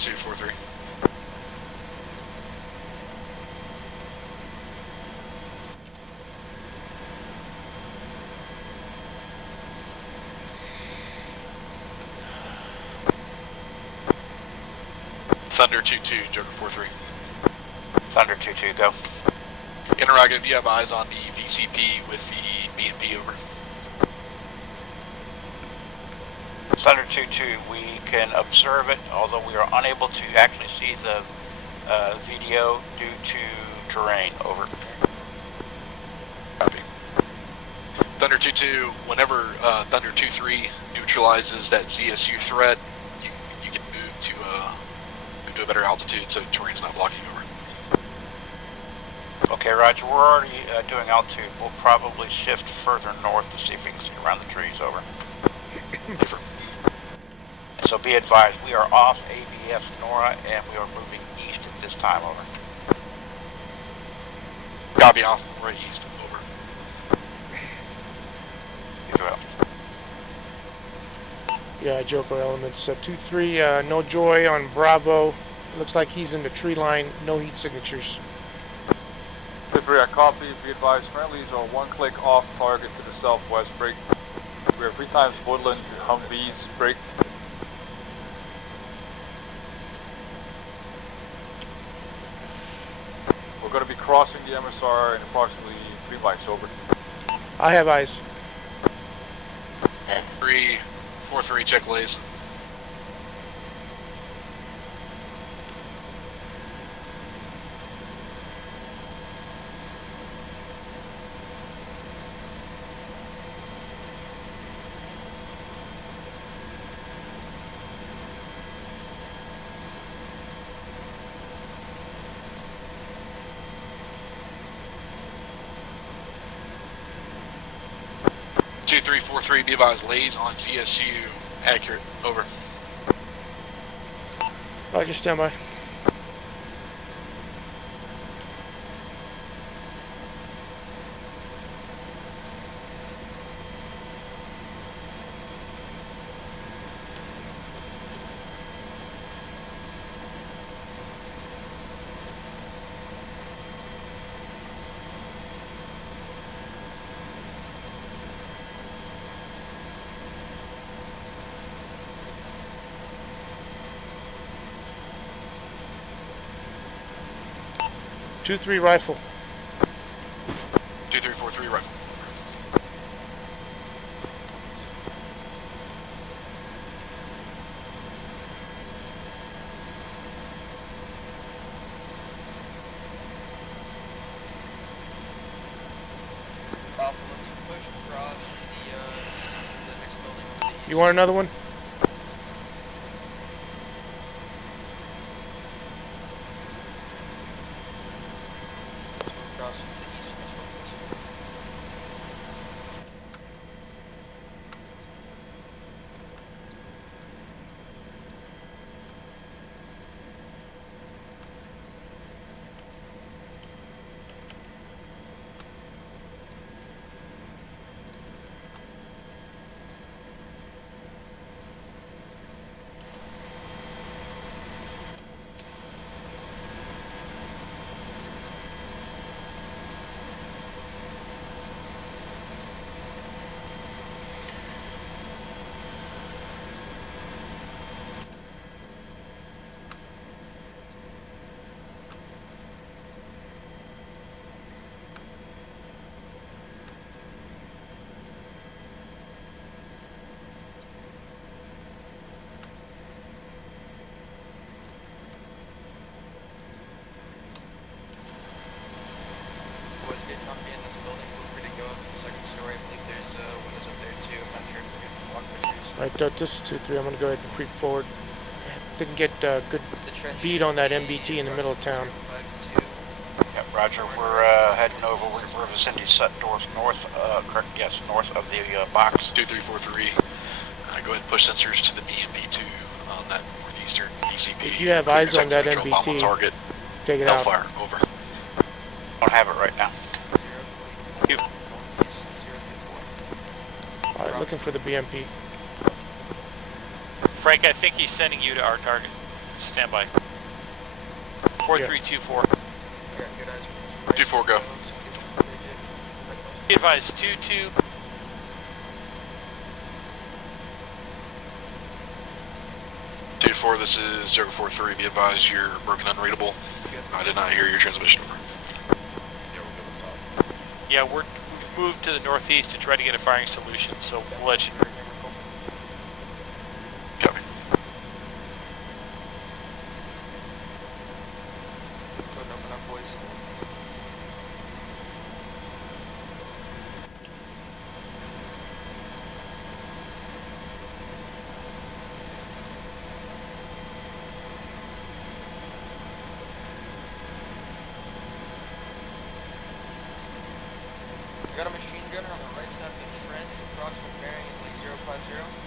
Two, 4-3. Thunder 2-2, Joker 4-3. Thunder 2-2, go. Interrogative, you have eyes on the VCP with the BMP, over. Thunder 2-2, we can observe it, although we are unable to actually see the video due to terrain, over. Copy. Thunder 2-2, whenever Thunder 2-3 neutralizes that ZSU threat, you can move to a better altitude so terrain's not blocking over. Okay, Roger, we're already doing altitude. We'll probably shift further north to see if we can see around the trees, over. Different. So be advised, we are off ABS NORA and we are moving east at this time, over. Copy, off, right east, over. You well. Yeah, Joker elements. 2-3, no joy on Bravo. Looks like he's in the tree line. No heat signatures. 2-3, I copy. Be advised, friendlies are one click off target to the southwest. Break. We are 3 times woodland Humvees. Break. We're going to be crossing the MSR in approximately 3 miles, over. I have eyes. 4-3, check lays. Two, 3, 4-3, be advised, lays on GSU, accurate, over. Roger, standby. Two, 3 rifle. 2, 3, 4-3, rifle. You want another one? across the east northwest. Boys getting comfy in this building. Feel free to go up to the second story. I believe there's windows up there too. I'm not sure if we're going to walk through. Right, this is 2-3. I'm gonna go ahead and creep forward. Didn't get a good beat on that MBT in the middle of town. Yep, Roger. We're heading over. We're vicinity set north, correct? Yes, north of the box. 2343. Go ahead and push sensors to the BMP2 on that northeastern BCP. If you have eyes on that MBT, target. take it out. Hellfire, over. Don't have it right now. Alright, looking for the BMP. Frank, I think he's sending you to our target. Stand by. 4324. 2-4, go. Be advised, 2-2. Two four, this is 043. Be advised, you're broken unreadable. I did not hear your transmission number. Yeah, we've moved to the northeast to try to get a firing solution, so we'll let you know. Copy. Go and open up, boys. I got a machine gunner on the right side of the trench. Approximate bearing is 6050.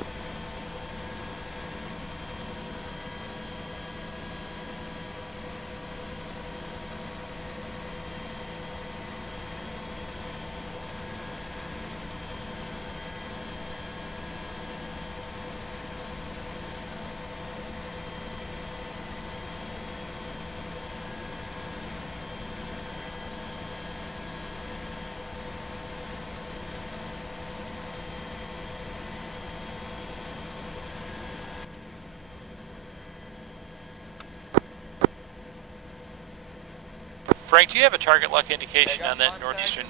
Frank, do you have a target lock indication on that northeastern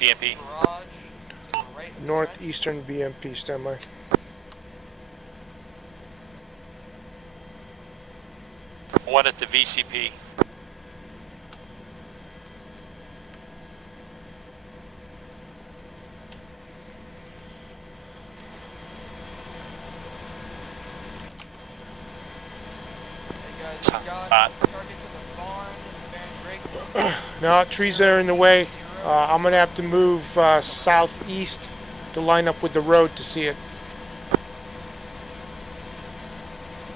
BMP? Northeastern BMP, standby. One at the VCP. No, trees are in the way. I'm gonna have to move southeast to line up with the road to see it.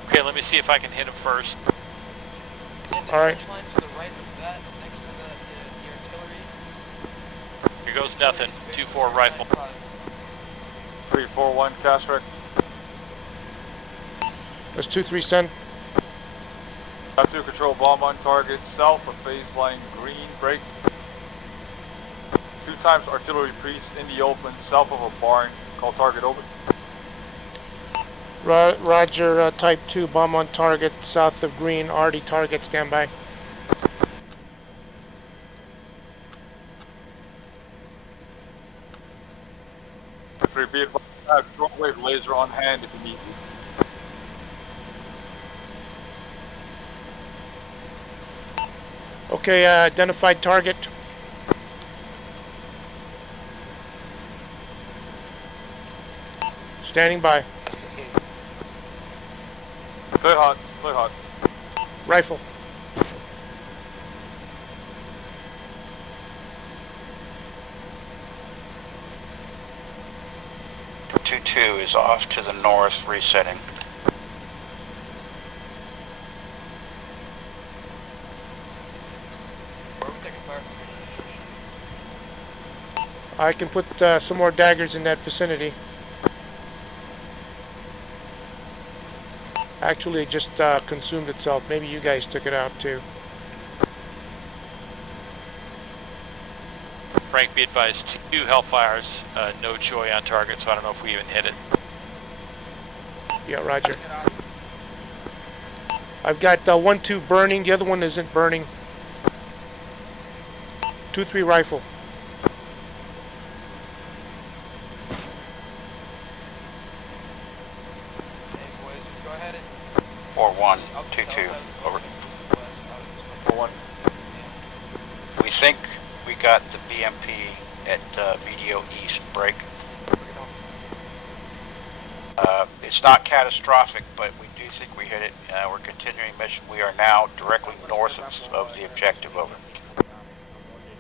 Okay, let me see if I can hit him first. All right. Here goes nothing. 2-4 rifle. 341 Castrick. That's 2-3 send. Top 2 control bomb on target south of baseline green break. 2 times artillery priest in the open south of a barn. Call target open. Roger, type 2 bomb on target south of green. Already target, standby. Repeat, shortwave laser on hand if you need to. Okay, identified target. Standing by. Clear hot, clear hot. Rifle. 2-2 is off to the north, resetting. Where are we taking fire? I can put some more daggers in that vicinity. Actually, it just consumed itself. Maybe you guys took it out too. Frank, be advised, 2 Hellfires, no joy on target, so I don't know if we even hit it. Yeah, roger. I've got 1-2 burning. The other one isn't burning. 2-3 rifle. Hey boys, go ahead and 4-1, 2-2, over. 4-1. We think we got the BMP at BDO East, break. It's not catastrophic, but we do think we hit it. We're continuing mission. We are now directly north of the objective, over.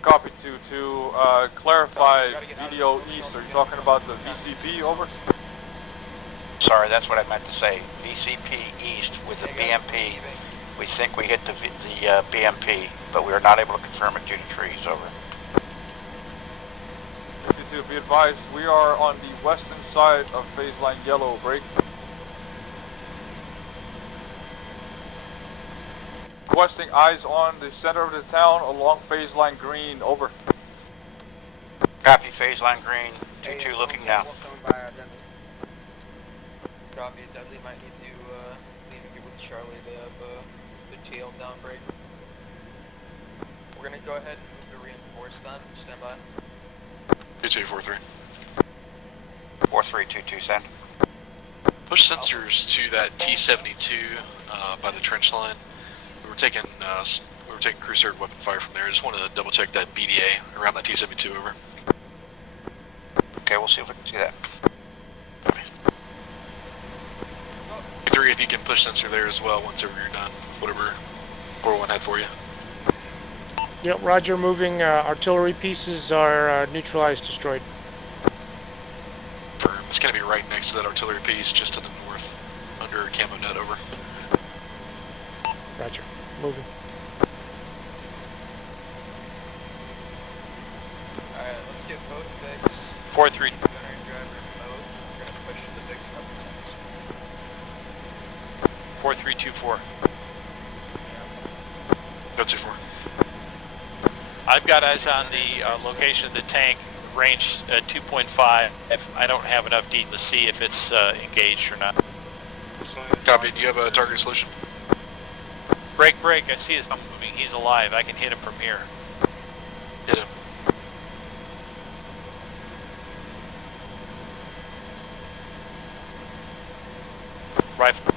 Copy 2-2. Clarify BDO East. Are you talking about the VCP, over? Sorry, that's what I meant to say. VCP East with the BMP. We think we hit the BMP, but we are not able to confirm it due to trees, over. 2-2, be advised, we are on the western side of phase line yellow, break. Requesting eyes on the center of the town along phase line green, over. Copy, phase line green, 2-2 looking now. Copy, Dudley might need to leave and get with Charlie. They have the tail down break. We're gonna go ahead and move to reinforce them. Stand by. 2-2, 4-3. 4-3, 2-2, send. Push sensors to that T-72 by the trench line. We were taking cruiser weapon fire from there. I just want to double check that BDA around that T-72, over. Okay, we'll see if we can see that. 3, if you can push sensor there as well once ever you're done. Whatever 4-1 had for you. Yep, roger. Moving. Artillery pieces are neutralized, destroyed. Firm. It's going to be right next to that artillery piece, just to the north, under camo net, over. Roger. Moving. Alright, let's get both Vics. 4-3. Gunner and driver both. We're gonna push the Vics up the sensor. 4-3-2-4. Go 2-4. I've got eyes on the location of the tank, range 2.5. I don't have enough detail to see if it's engaged or not. Copy. Do you have a target solution? Break, I see his moving. He's alive. I can hit him from here. Hit him. Rifle.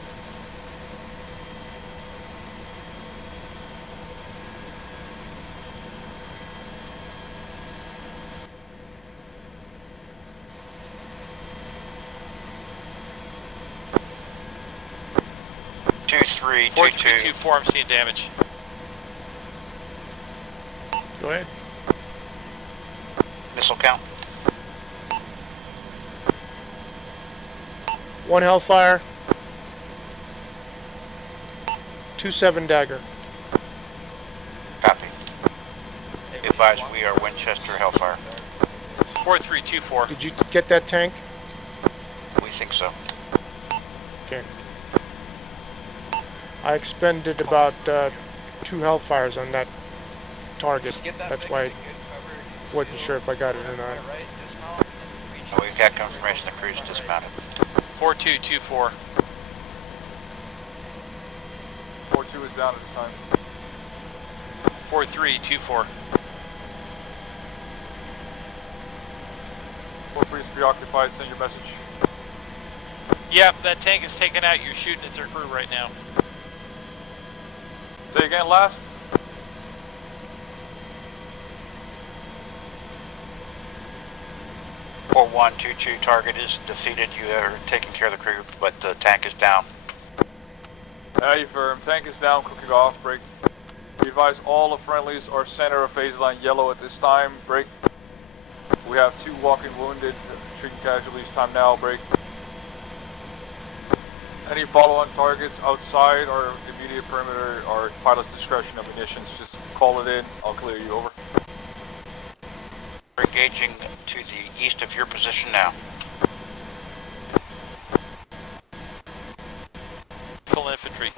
Two, three, 4-3-2-4, I'm seeing damage. Go ahead. Missile count. 1 Hellfire. 2-7 dagger. Copy. Advise, we are Winchester Hellfire. 4-3-2-4. Did you get that tank? We think so. Okay. I expended about 2 Hellfires on that target. That's why I wasn't sure if I got it or not. We've got confirmation the crew's dismounted. 4-2-2-4. 4-2 is down at this time. 4-3-2-4. 4-3 is preoccupied, send your message. Yeah, that tank is taken out. You're shooting at their crew right now. Say again, last. Or 1-2-2 target is defeated. You are taking care of the crew, but the tank is down. Aye, firm. Tank is down, cooking off, break. Be advised, all the friendlies are center of phase line yellow at this time, break. We We have 2 walking wounded, treating casualties, time now, break. Any follow-on targets outside our immediate perimeter are pilot's discretion of munitions. Just call it in, I'll clear you, over. We're engaging to the east of your position now. Full infantry.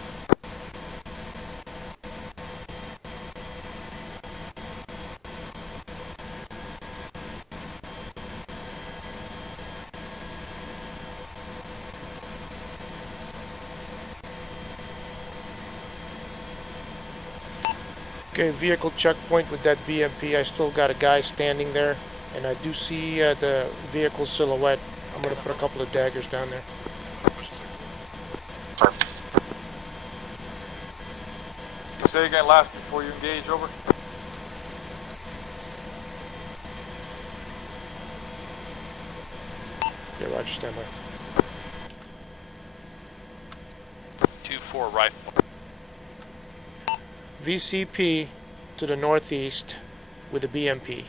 Okay, vehicle checkpoint with that BMP. I still got a guy standing there, and I do see the vehicle silhouette. I'm going to put a couple of daggers down there. Say again last before you engage, over. Yeah, roger, stand by. 2-4 rifle. VCP to the northeast with a BMP.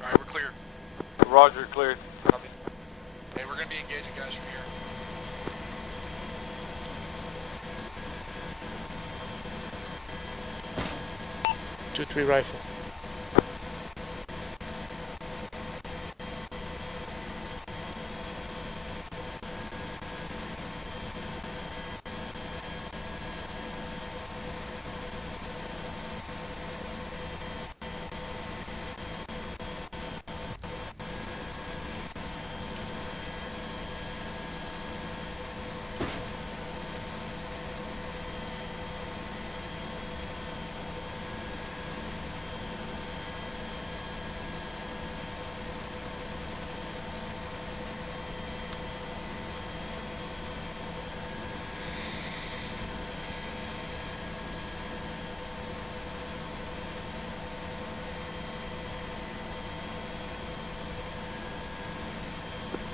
Alright, we're clear. Roger, cleared. Copy. Hey, we're going to be engaging guys from here. 2-3 rifle.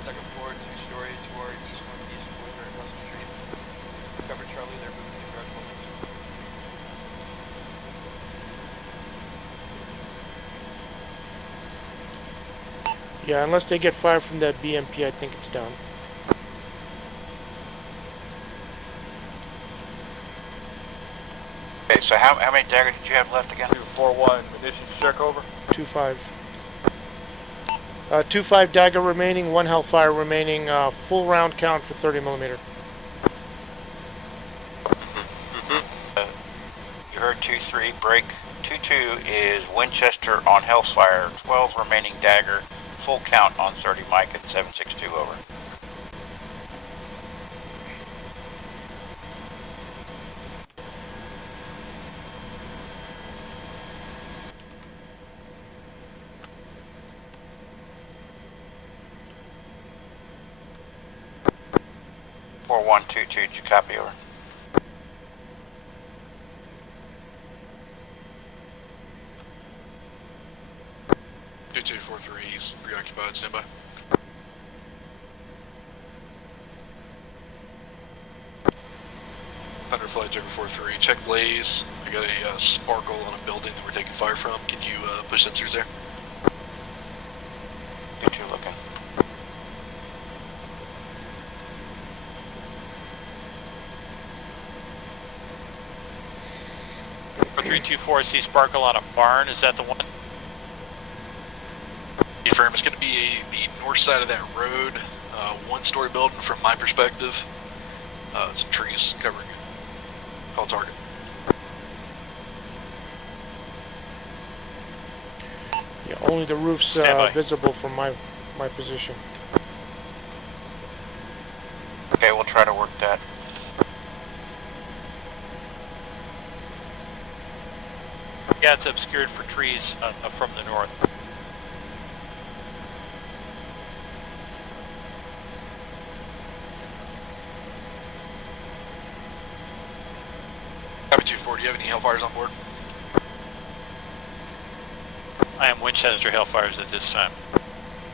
Second floor, 2-story toward east-northeast corner across the street. Cover Charlie, they're moving in direct bullets. Yeah, unless they get fire from that BMP, I think it's down. Okay, so how many daggers did you have left again? 241, munitions check, over. 2-5. 2-5 dagger remaining, 1 hellfire remaining, full round count for 30mm. You heard 2-3 break. 2-2 is Winchester on Hellfire, 12 remaining dagger, full count on 30 Mike at 762, over. Four 1-2-2, did you copy, over? Two 243, he's preoccupied, stand by. Thunderfly, Joker 43, check blaze. I got a sparkle on a building that we're taking fire from. Can you push sensors there? 2-2 looking. For 324, I see sparkle on a barn. Is that the one? Confirm, it's going to be the north side of that road, 1-story building from my perspective. Some trees covering it. Call target. Yeah, only the roof's visible from my position. Okay, we'll try to work that. Yeah, it's obscured for trees from the north. Copy 240, do you have any Hellfires on board? I am Winchester Hellfires at this time.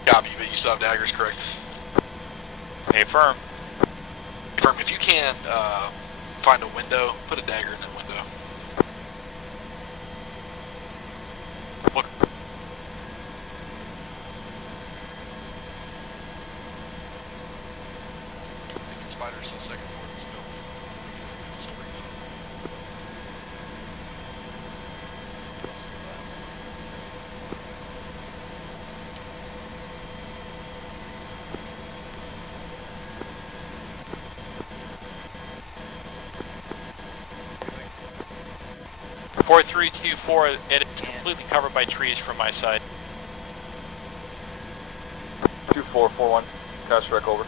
Copy, but you still have daggers, correct? Affirm. Affirm, if you can find a window, put a dagger in that window. Look. spiders to the second floor of this building. Four 324, it is completely covered by trees from my side. 2441, cash wreck over.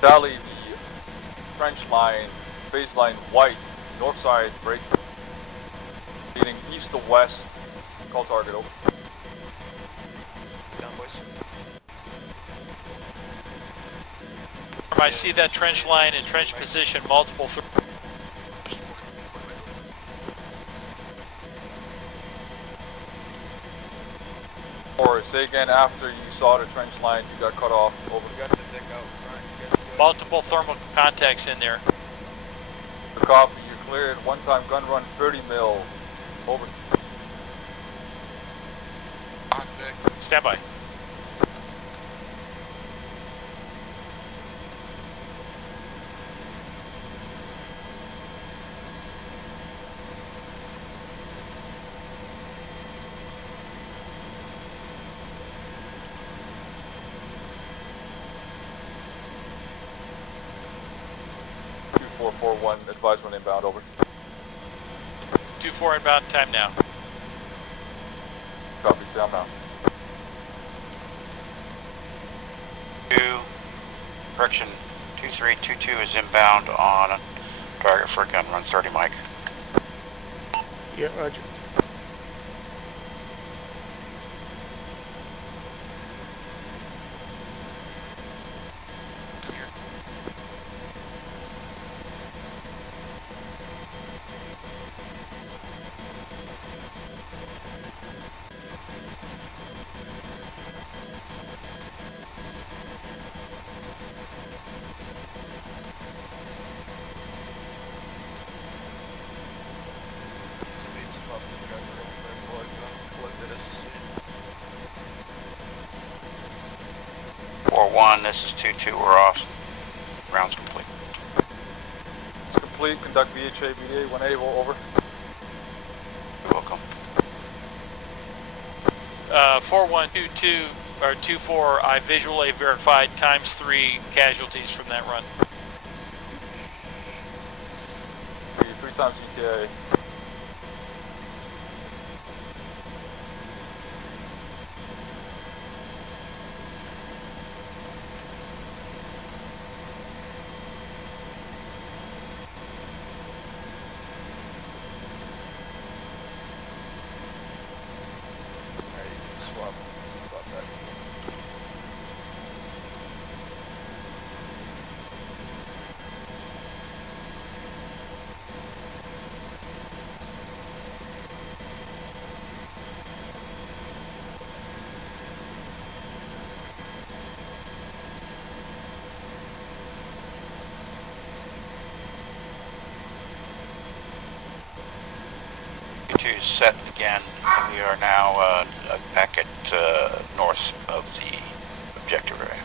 Sally, the trench line, baseline white, north side break, leading east to west, call target over. Down, boys. I see that trench line in trench position, multiple. Or say again after you saw the trench line, you got cut off, over. We got the deck out front. You guys good? Multiple thermal contacts in there. The copy, you cleared, one-time gun run 30 mil, over. Stand by. One advise when inbound, over. 2-4 inbound, time now. Copy, down now. 2322 is inbound on target for gun run 30, Mike. Yeah, roger. Somebody just popped the driver real quick while I collected SSC. 4-1, this is 2-2, we're off. Round's complete. It's complete, conduct VHA, BDA when able, over. You're welcome. 4122 or 24, I visually verified ×3 casualties from that run. 3 times ETA. Alright, you can swap that. Two set again. We are now back at north of the objective area.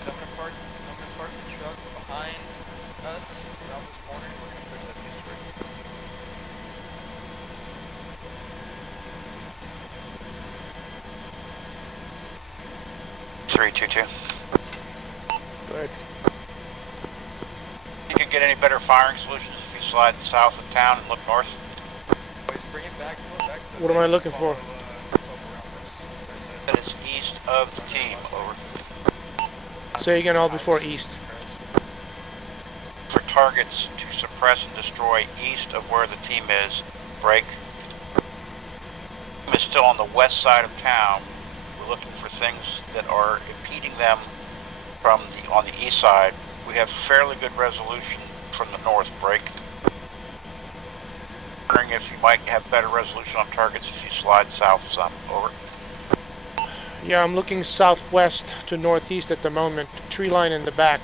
I'm gonna park the truck behind us around this corner and we're gonna push that two-story. 322. Good. You can get any better firing solutions if you slide south of town and look north. Boys, bring it back. Pull it back to the What am I base, looking for? That is east of the team, over. Say again, all before east. For targets to suppress and destroy east of where the team is, break. The team is still on the west side of town. We're looking for things that are impeding them from on the east side. We have fairly good resolution from the north, break. Wondering if you might have better resolution on targets if you slide south some, over. Yeah, I'm looking southwest to northeast at the moment. Tree line in the back.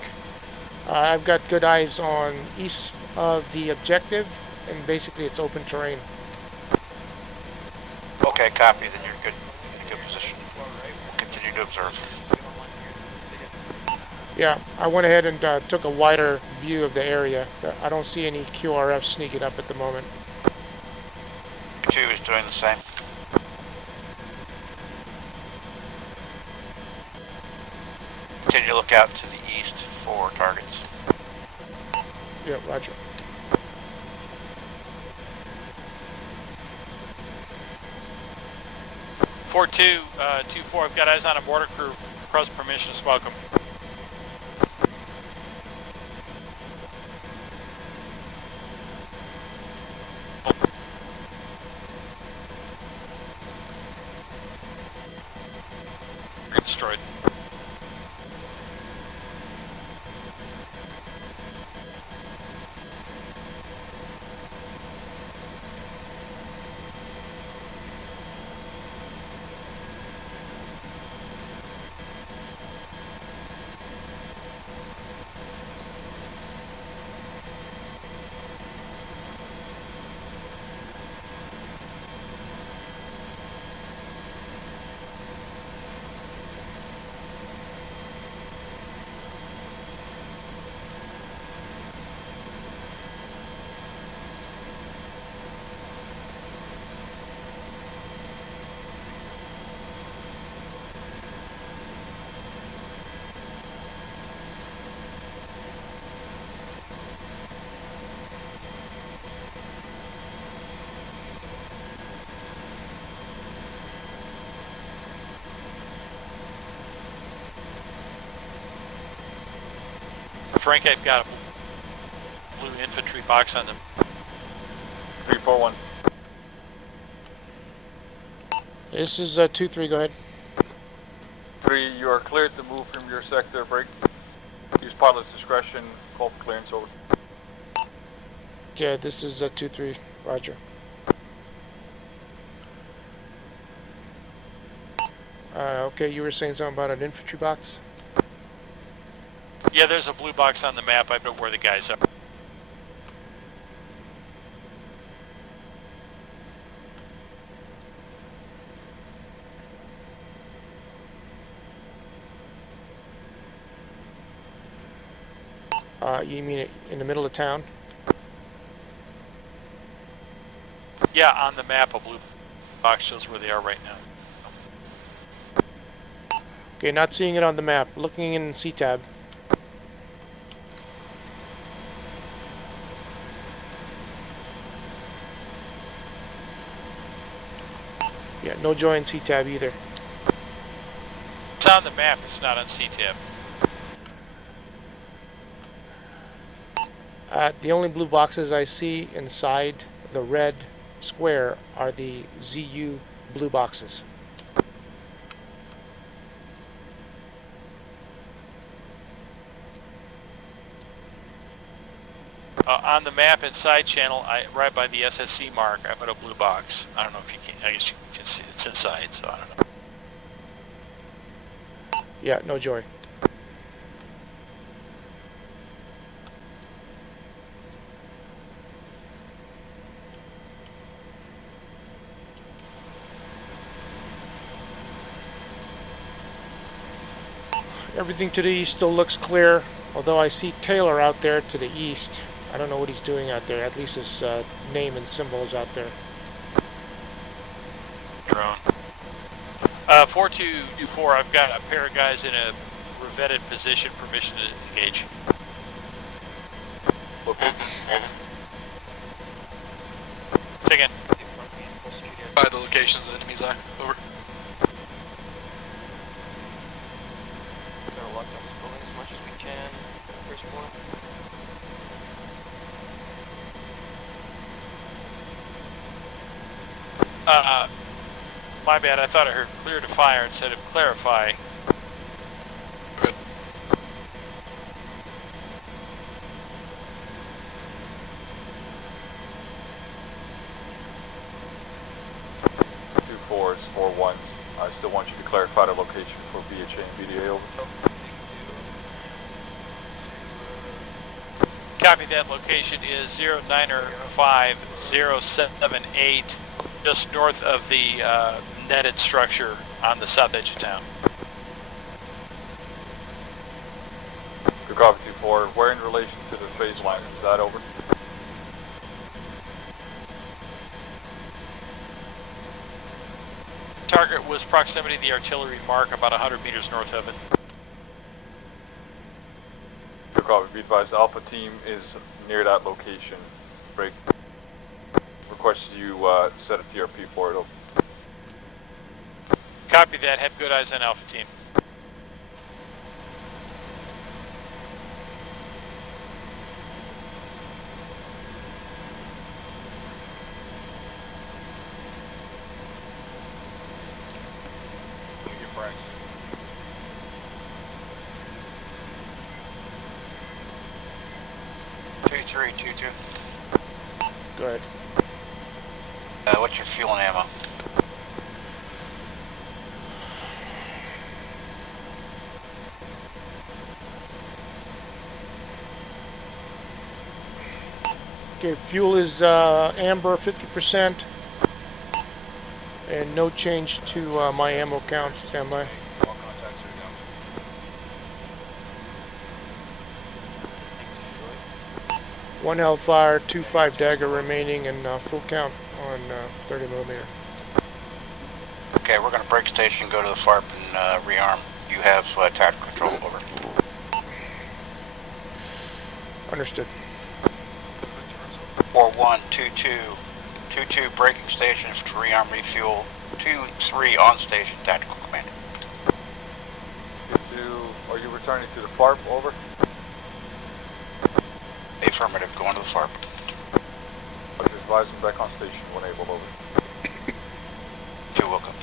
I've got good eyes on east of the objective, and basically it's open terrain. Okay, copy. Then you're good. In a good position. We'll continue to observe. Yeah, I went ahead and took a wider view of the area. I don't see any QRF sneaking up at the moment. 2 is doing the same. Continue to look out to the east for targets. Yeah, roger. Four two, 2-4, I've got eyes on a border crew. Cross permissions, welcome. Destroyed. Frank, I've got a blue infantry box on them. 341. This is 2-3, go ahead. 3, you are cleared to move from your sector, break. Use pilot's discretion, call for clearance, over. Yeah, this is 2-3, roger. Okay, you were saying something about an infantry box? Yeah, there's a blue box on the map. I know where the guys are. You mean it in the middle of town? Yeah, on the map, a blue box shows where they are right now. Okay, not seeing it on the map. Looking in C-tab. Yeah, no joy in C-tab either. It's on the map. It's not on CTAB. The only blue boxes I see inside the red square are the ZU blue boxes. On the map inside channel, right by the SSC mark, I put a blue box. I don't know if you can. I guess you can see it's inside, so I don't know. Yeah, no joy. Everything to the east still looks clear, although I see Taylor out there to the east. I don't know what he's doing out there. At least his name and symbol is out there. Drone. 4224, I've got a pair of guys in a revetted position, permission to engage. again. By the locations of enemies eye. Over. Gotta lock down this building as much as we can. First floor. My bad. I thought I heard clear to fire instead of clarify. Good. Two fours, 4 ones. I still want you to clarify the location for VHA and VDA over. Copy that. Location is 095078, just north of the netted structure on the south edge of town. Good copy, 2-4. Where in relation to the phase lines is that over? Target was proximity to the artillery mark, about 100 meters north of it. Good copy. Be advised, the Alpha team is near that location. Break. Request you set a TRP for it. Over. Copy that. Have good eyes on Alpha team. Thank you, Frank. Two. Good. What's your fuel and ammo? Okay, fuel is amber 50%, and no change to my ammo count. Stand by. All contacts are down. One Hellfire, 2.5 dagger remaining, and full count on 30 millimeter. Okay, we're gonna break station, go to the FARP and rearm. You have tactical control, over. Understood. 4122, breaking stations to rearm, refuel. 2-3 on station, tactical command. 2, are you returning to the FARP? Over. Affirmative, going to the FARP. I'll just advise them back on station when able. Over. 2, welcome.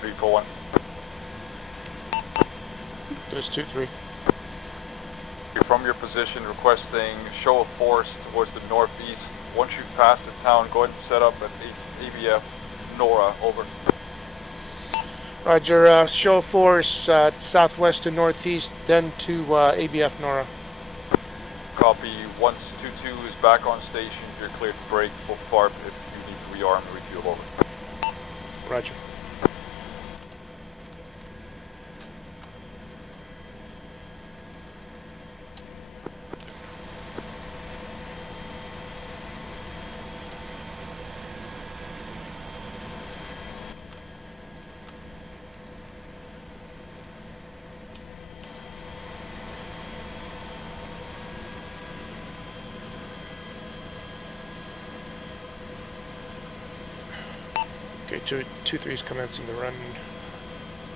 Three, 4, 1. There's 2-3. You're from your position requesting show of force towards the northeast. Once you pass the town, go ahead and set up at ABF Nora. Over. Roger. Show of force southwest to northeast, then to ABF Nora. Copy. Once 2-2 is back on station, you're cleared to break full FARP if you need to rearm and refuel. Over. Roger. Okay, 2-3 is commencing the run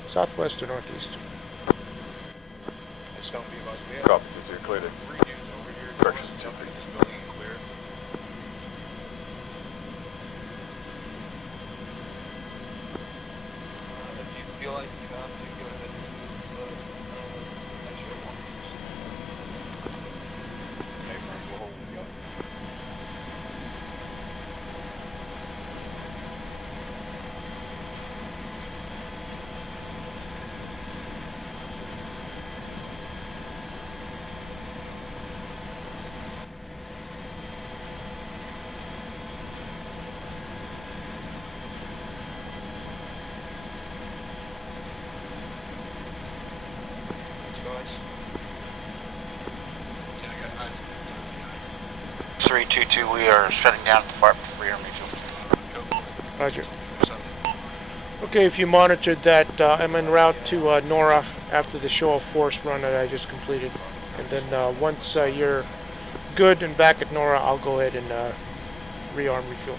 southwest to northeast. It's gonna be about to be Copy. You're cleared. 3 dudes over here. Correction. Jump into this building and clear. If you feel like you have to, go ahead and move extra one. Okay, Frank, we'll hold it up. 2322, we are shutting down the FARP for rearm refuel. Roger. Okay, if you monitored that, I'm en route to Nora after the show of force run that I just completed. And then once you're good and back at Nora, I'll go ahead and rearm refuel.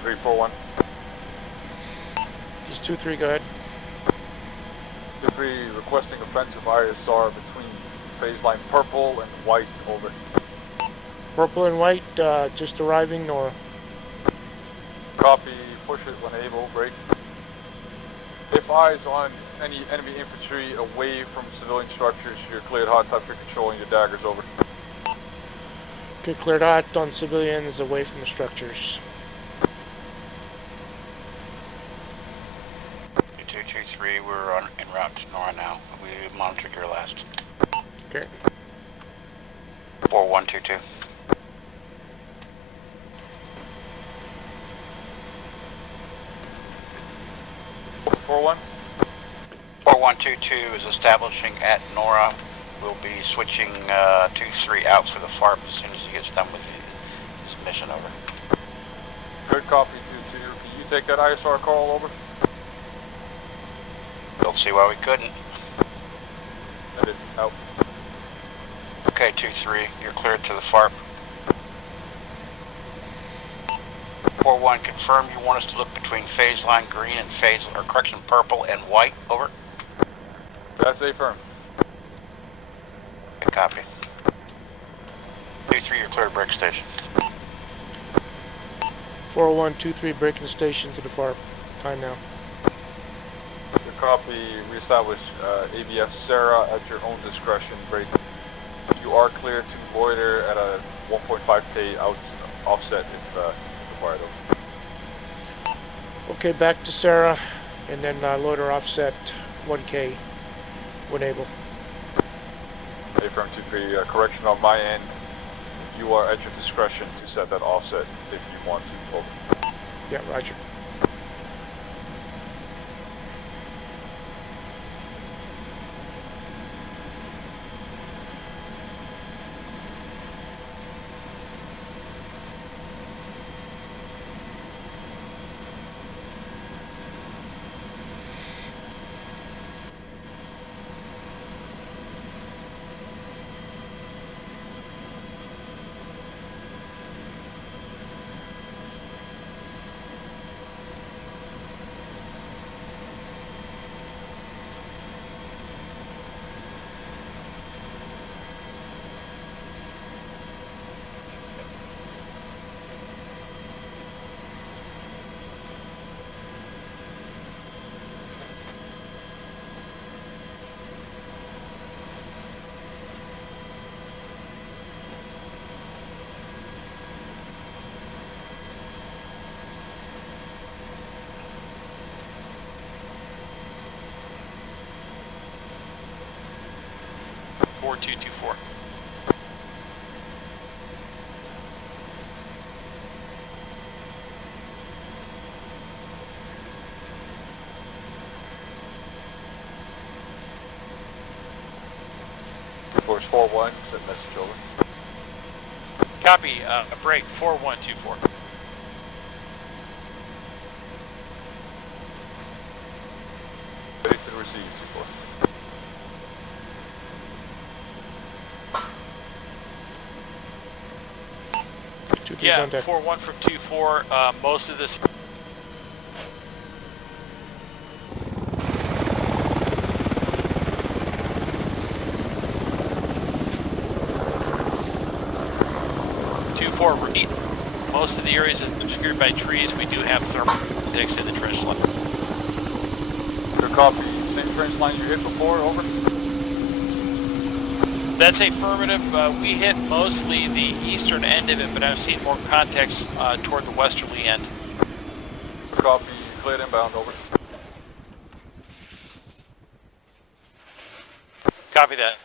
Three, four, one. Just 2-3, go ahead. 2-3 requesting offensive ISR between phase line purple and white, over. Purple and white, just arriving Nora. Copy, push it when able, break. If eyes on any enemy infantry away from civilian structures, you're cleared hot, top, you're controlling your daggers, over. Okay, cleared hot on civilians away from the structures. 2223, we're en route to Nora now. We monitored your last. Okay. 4122. Four one. 4122 is establishing at Nora. We'll be switching 23 out for the FARP as soon as he gets done with his mission, over. Good copy, 22. Can you take that ISR call, over? Don't see why we couldn't. That is out. Okay, 23, you're cleared to the FARP. 41, confirm you want us to look between phase line green and purple and white, over. That's affirm. Good copy. 23, you're clear to break station. 40123, breaking the station to the FARP. Time now. Good copy, reestablish ABF Sarah at your own discretion, break. You are clear to loiter at a 1.5K offset if required, over. Okay, back to Sarah, and then loader offset 1K when able. Affirm 2-3, correction on my end. You are at your discretion to set that offset if you want to, over. Yeah, roger. 4224. Force 4-1, set message over. Copy, break 4124. Ready to receive, C4. Yeah, 4-1 from 2-4, most of this... Most of the areas are obscured by trees. We do have thermal dicks in the trench line. Good copy. Same trench line you hit before, over. That's affirmative. We hit mostly the eastern end of it, but I've seen more contacts toward the westerly end. Good copy. Cleared inbound, over. Copy that.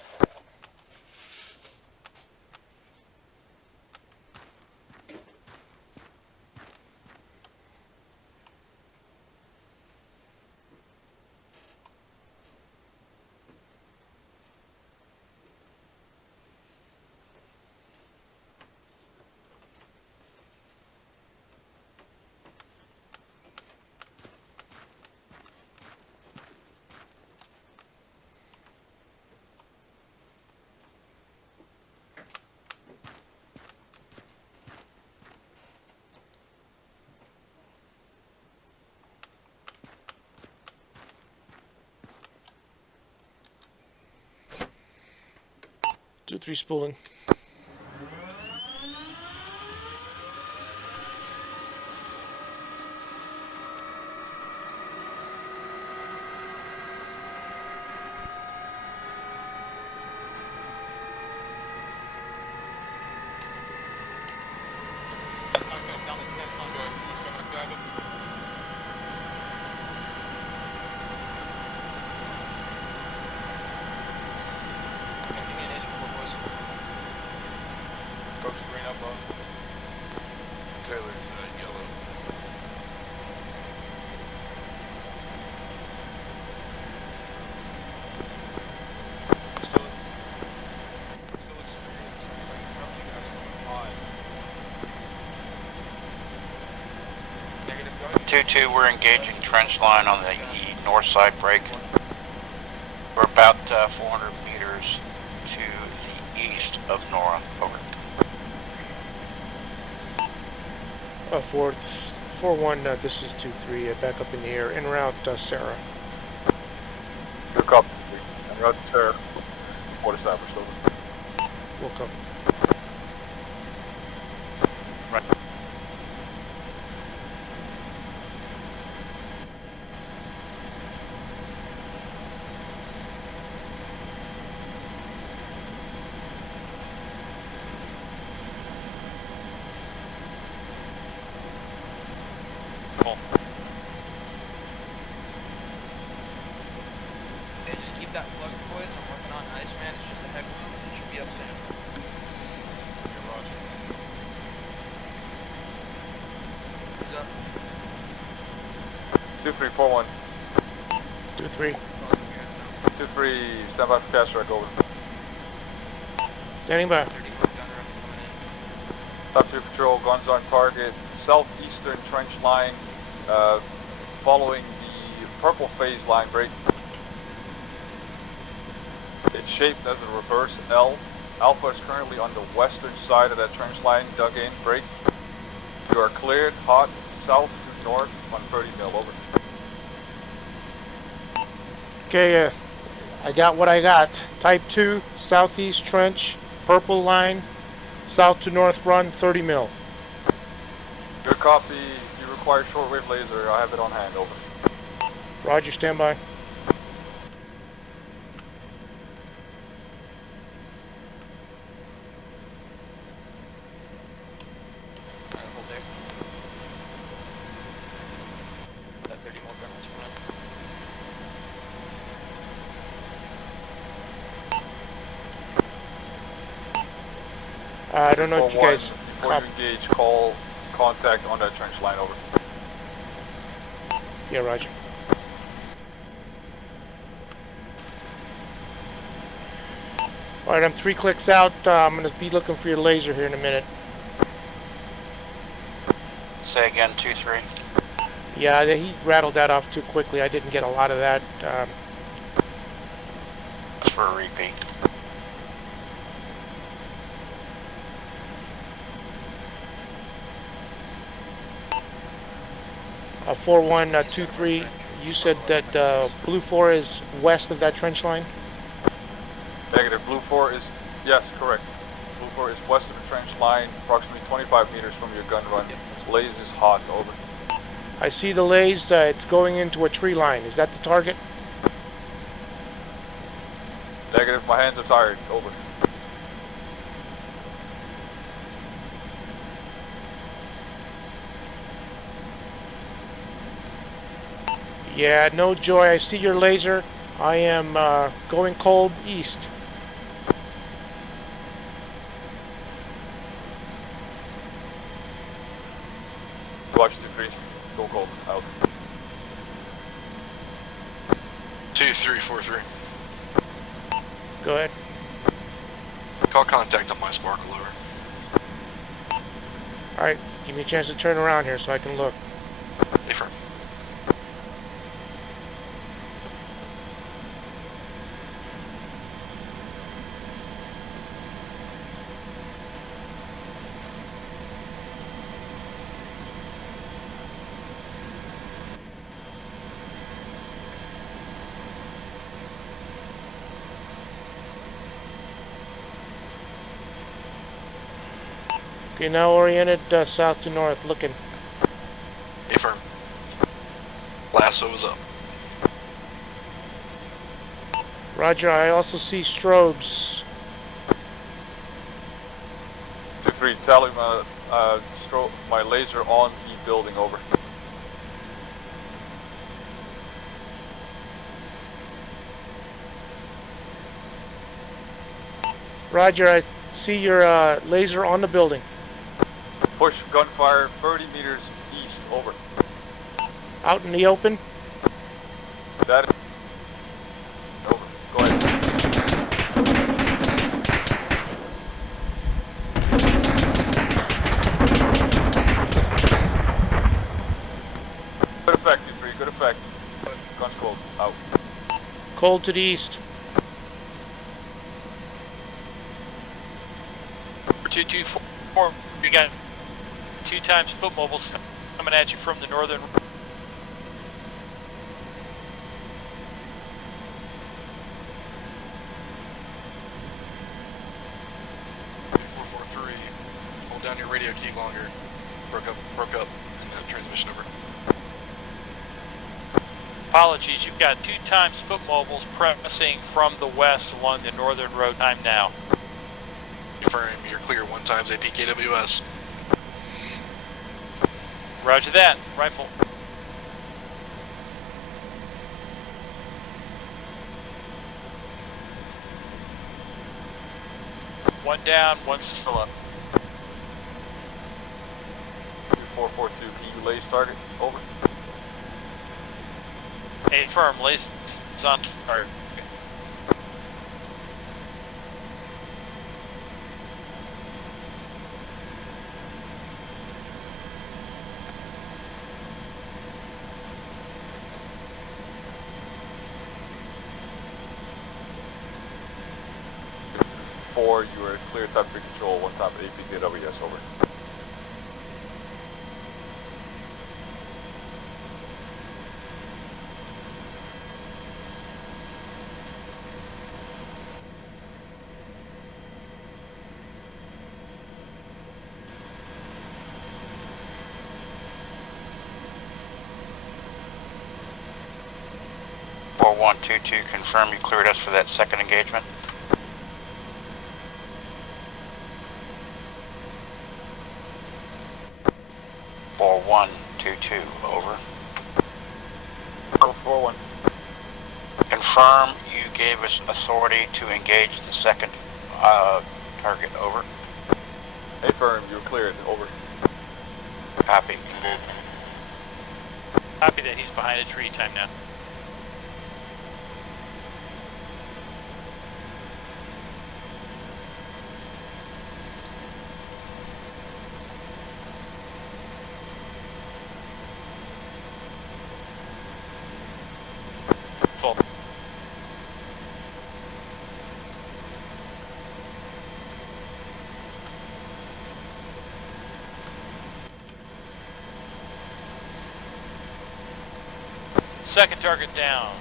Two, three spooling. Two, we're engaging trench line on the north side break. We're about 400 meters to the east of Nora. Over. 4-1, this is 2-3, back up in the air, en route, Sarah. Good copy. En route, Sarah. Report established, over. We'll come. Right. Cool. Okay, just keep that plugged, boys. I'm working on Iceman. It's just a head wound. It should be up soon. Yeah, roger. What's up? 2341. 2-3. 23, stand by for cash track, over. Standing by. Top 2 patrol, guns on target, southeastern trench line, following the purple phase line break. It's shaped as a reverse L. Alpha is currently on the western side of that trench line, dug in, break. You are cleared, hot, south to north on 30 mil, over. Okay, I got what I got. Type 2, southeast trench, purple line, south to north run, 30 mil. Good copy. If you require shortwave laser, I have it on hand, over. Roger, stand by. Alright, hold there. That 30 more gunners front. I don't know if you 4-1, guys before you engage, call contact on that trench line, over. Yeah, roger. All right, I'm 3 clicks out. I'm going to be looking for your laser here in a minute. Say again, 2-3. Yeah, he rattled that off too quickly. I didn't get a lot of that. That's for a repeat. Uh, 4123. You said that Blue 4 is west of that trench line? Negative. Blue 4 is, yes, correct. Blue 4 is west of the trench line, approximately 25 meters from your gun run. Its blaze is hot, over. I see the lays. It's going into a tree line. Is that the target? Negative. My hands are tired, over. Yeah, no joy. I see your laser. I am going cold east. Watch 2-3. Go cold, out. 2-3-4-3. Go ahead. Call contact on my sparkle, over. Alright, give me a chance to turn around here so I can look. Affirm. Okay, now oriented south to north, looking. Affirm. Lasso is up. Roger, I also see strobes. 2-3, tally my laser on the building, over. Roger, I see your laser on the building. Push gunfire 30 meters east, over. Out in the open? That is... Over. Go ahead. Good effect, 2-3, good effect. Guns cold, out. Cold to the east. 224. You got 2 times foot mobiles coming at you from the northern. Hold down your radio key longer. Broke up, and transmission over. Apologies, you've got 2 times foot mobiles pressing from the west along the northern road. Time now. Affirm, you're clear 1 times APKWS. Roger that. Rifle. One down, 1 still up. 2442, can you lace target, over. Affirm, lace is on target. You are clear type 3 control, 1 time APKWS, over. Four 122, confirm you cleared us for that second engagement. 4122, over. 41. Confirm you gave us authority to engage the second target, over. Affirm, you're cleared. Over. Copy. Copy that he's behind a tree. Time now. Full. Second target down.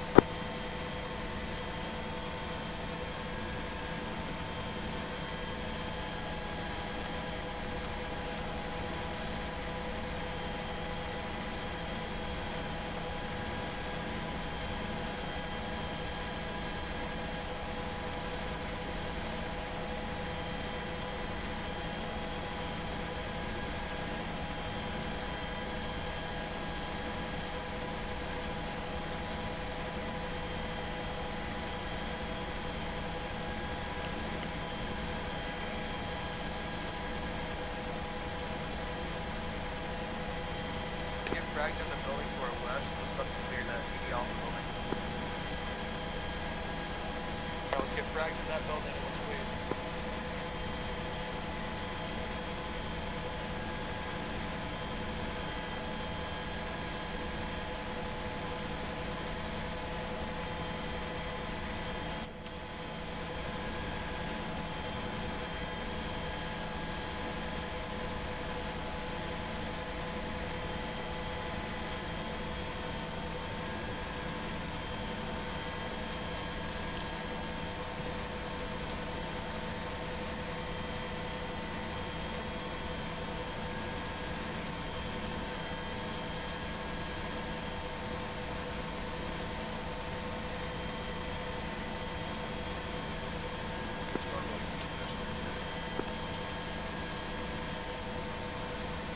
Get fragged in the building to our west. Let's about to clear that ED off the building. Alright, let's get fragged in that building and let's clear.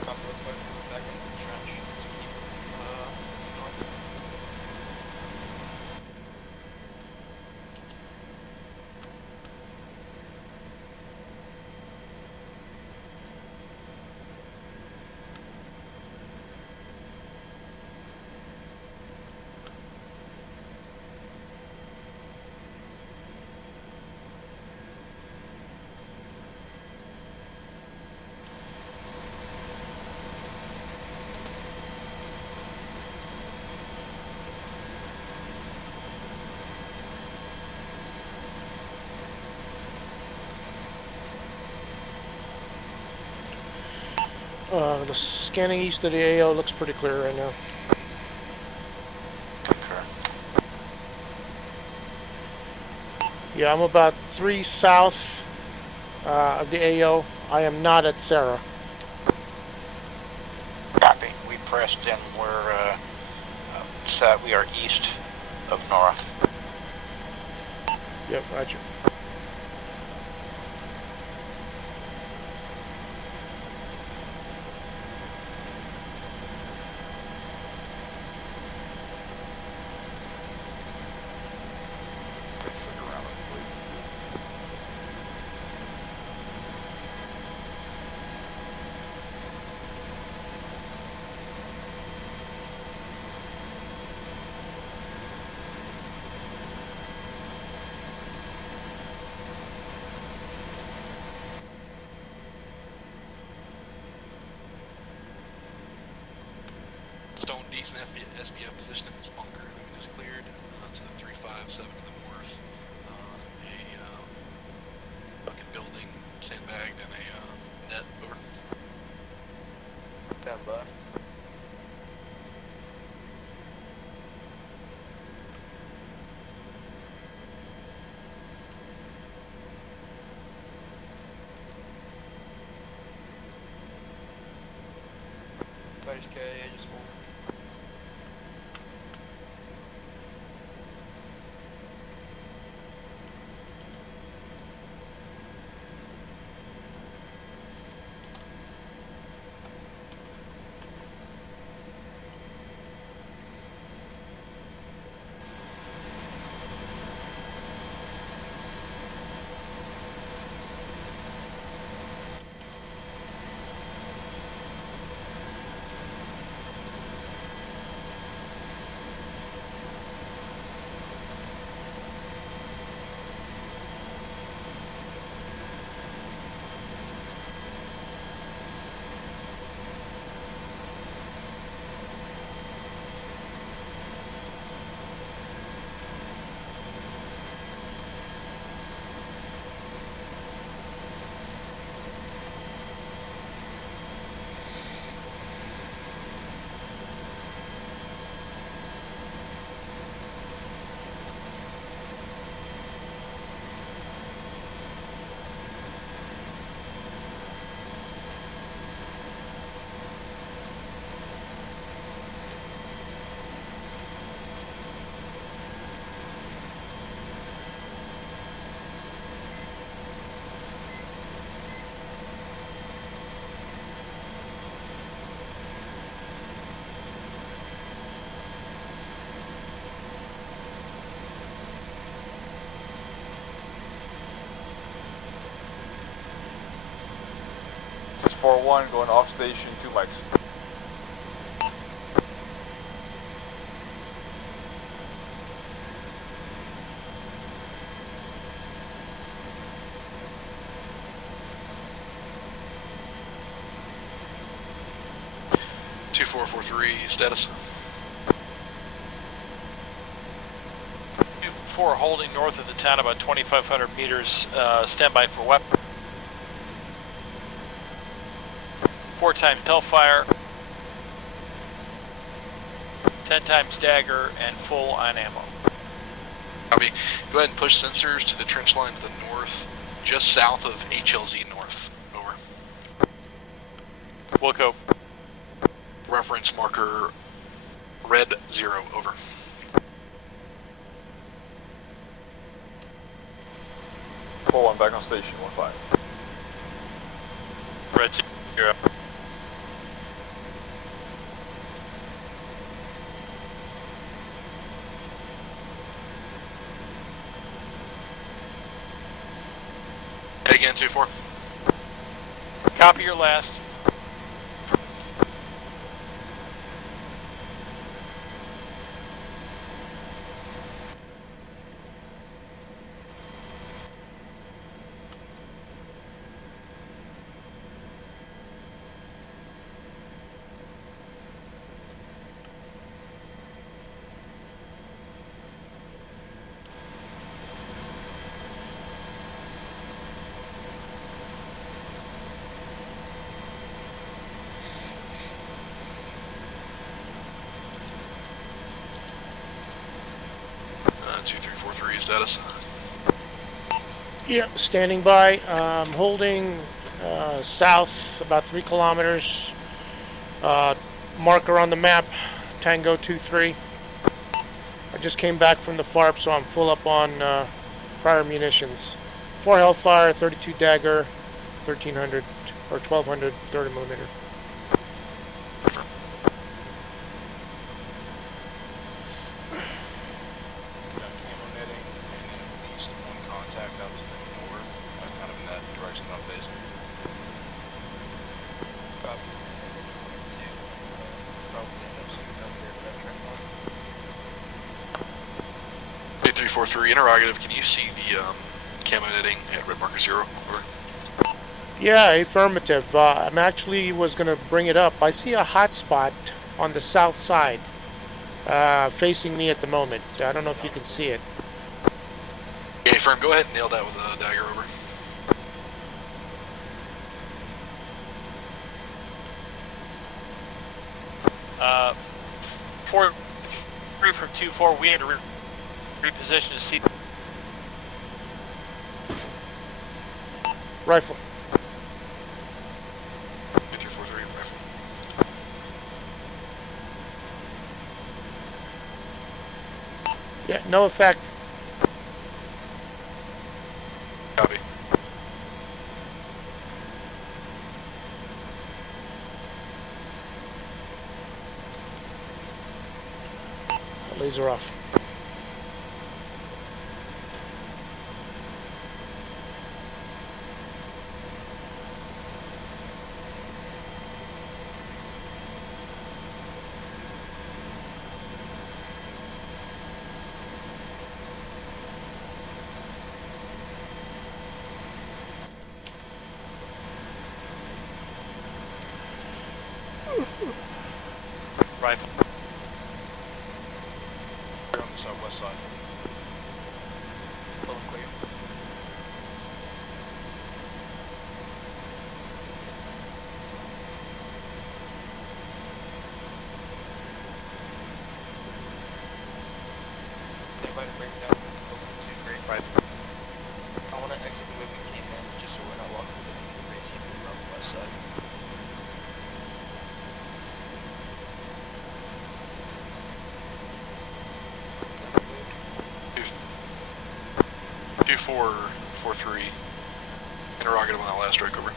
Copy, let's go back into the trench. Let's keep north. The scanning east of the AO looks pretty clear right now. Yeah, I'm about 3 south of the AO. I am not at Sarah. Copy. We pressed in. We're set. We are east of Nora. Yep, roger. Stone decent SBF position in this bunker that we just cleared to the 357 to the north. A fucking building sandbagged and a net over. Stand by. Fighters K, just hold. 341 going off station 2 mics. Status. 2-4 holding north of the town about 2,500 meters. Stand by for weapon. 4 times Hellfire. 10 times Dagger and full on ammo. Copy. Go ahead and push sensors to the trench line to the north, just south of HLZ North. Over. Wilco. Reference marker red 0. Over. One back on station 1-5. Red 0. Head again 2-4. Copy your last. Status. Yeah, standing by. Holding south about 3 kilometers. Marker on the map, Tango 23. I just came back from the FARP, so I'm full up on prior munitions. 4 Hellfire, 32 Dagger, 1300 or 1200 30 millimeter. Interrogative, can you see the camo netting at red marker 0? Over. Yeah, affirmative. I'm actually was going to bring it up. I see a hot spot on the south side facing me at the moment. I don't know if you can see it. Okay, firm, go ahead and nail that with a dagger. Over. Four, 3 from 2-4, we had to reposition to see. Rifle. 243 rifle. Yeah, no effect. Copy. Laser off. Rifle. On the southwest side. Full and clear. Anybody break down to great rifle. I want to exit the way we came in, just so we're not walking with the great team on the west side. Two 443. Interrogative on that last strike. Over.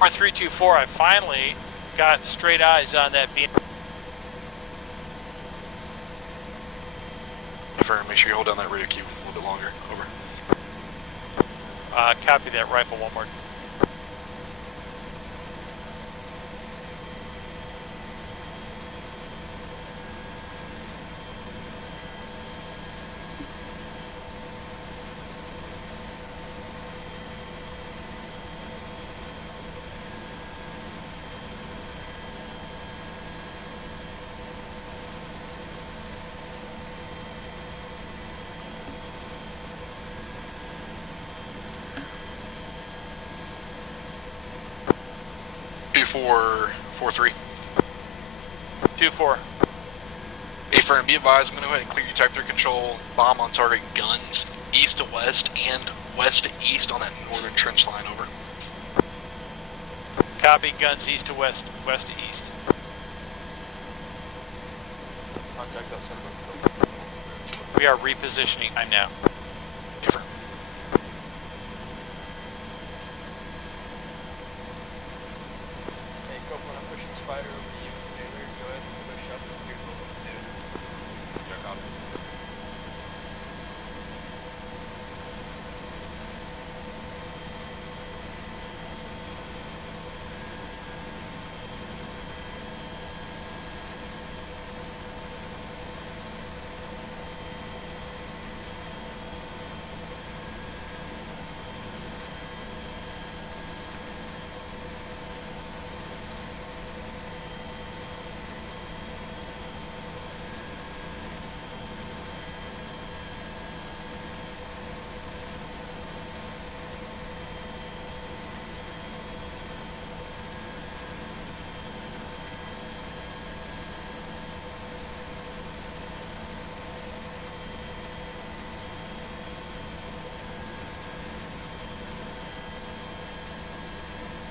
Or 324, I finally got straight eyes on that beam. Affirm, make sure you hold down that radio cube a little bit longer. Over. Copy that rifle one more. Two four four three. 2-4. Affirm, be advised, I'm going to go ahead and clear you type 3 control, bomb on target guns, east to west and west to east on that northern trench line, over. Copy, guns east to west, west to east. Contact outside of We are repositioning time now. Affirm. Hey, Copeland, I'm pushing Spider over to you. Taylor, go ahead and push up and clear both of them, dude. Yeah, copy.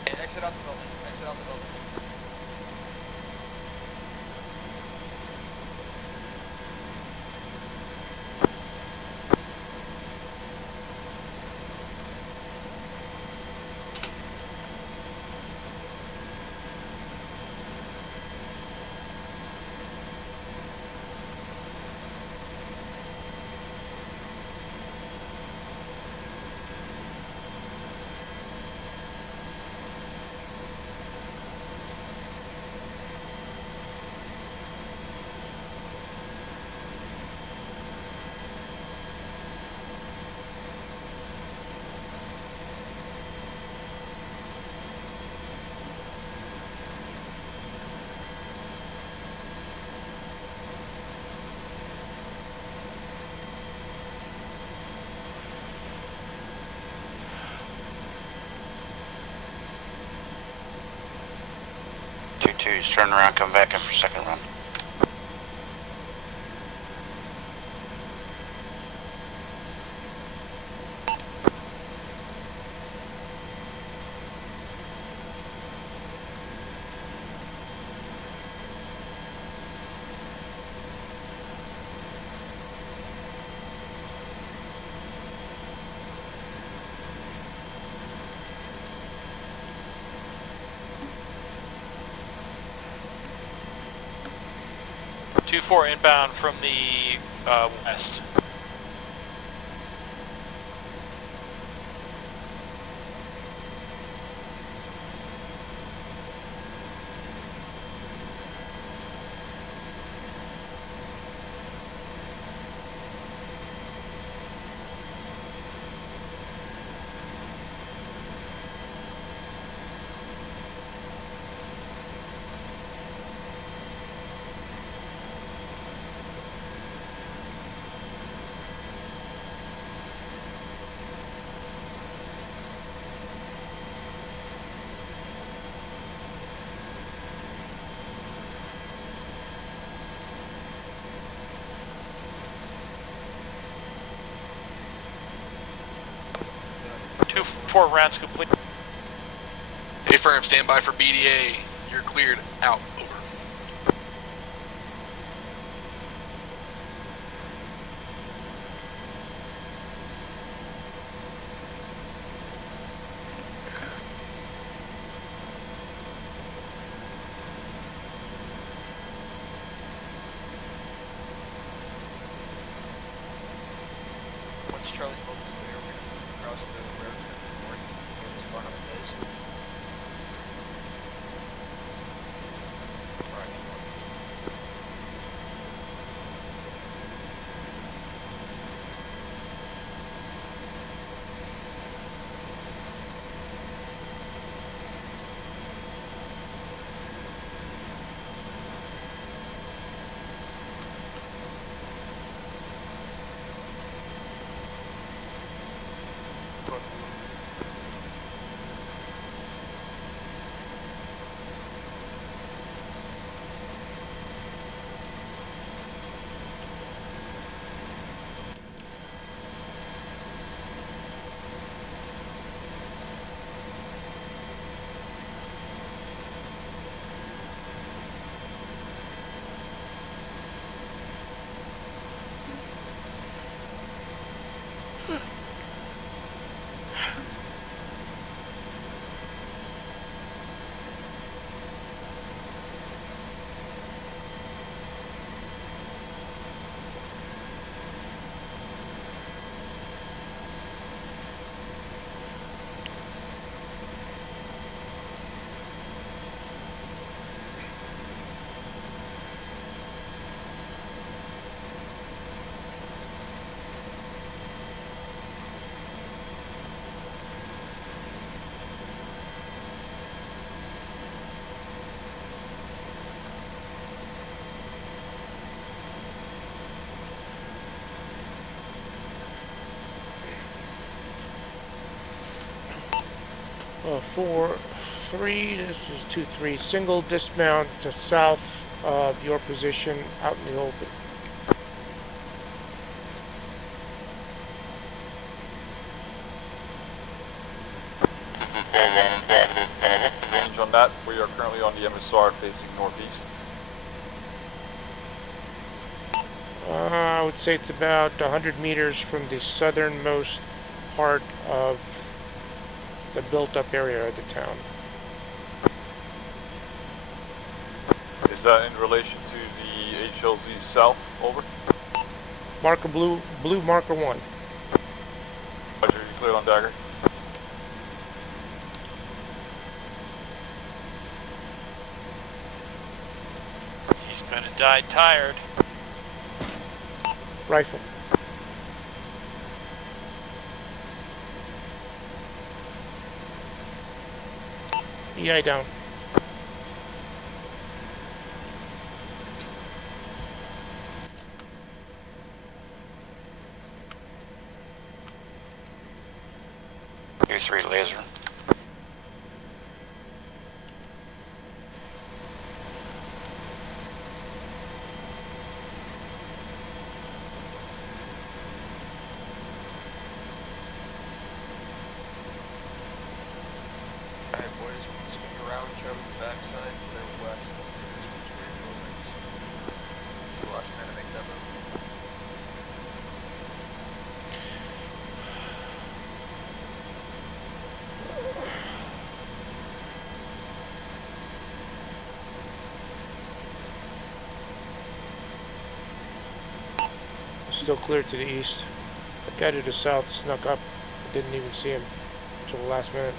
Hey, exit out the building. Exit out the building. Twos, turn around, come back in for second run. Two 4 inbound from the west. Two 4 rounds complete. Affirm, stand by for BDA. You're cleared out, over. Once Charlie Mobile is clear, we're going to move across the road. 4-3. This is 2-3. Single dismount to south of your position out in the open. Range on that. We are currently on the MSR facing northeast. I would say it's about 100 meters from the southernmost part of the built-up area of the town. Is that in relation to the HLZ south? Over. Marker blue marker 1. Roger, you cleared on Dagger. He's gonna die tired. Rifle. EI down. Tier 3 laser. Alright, boys, swing around, travel the backside to their west. The last man to make that move. Still clear to the east. The guy to the south snuck up. Didn't even see him until the last minute.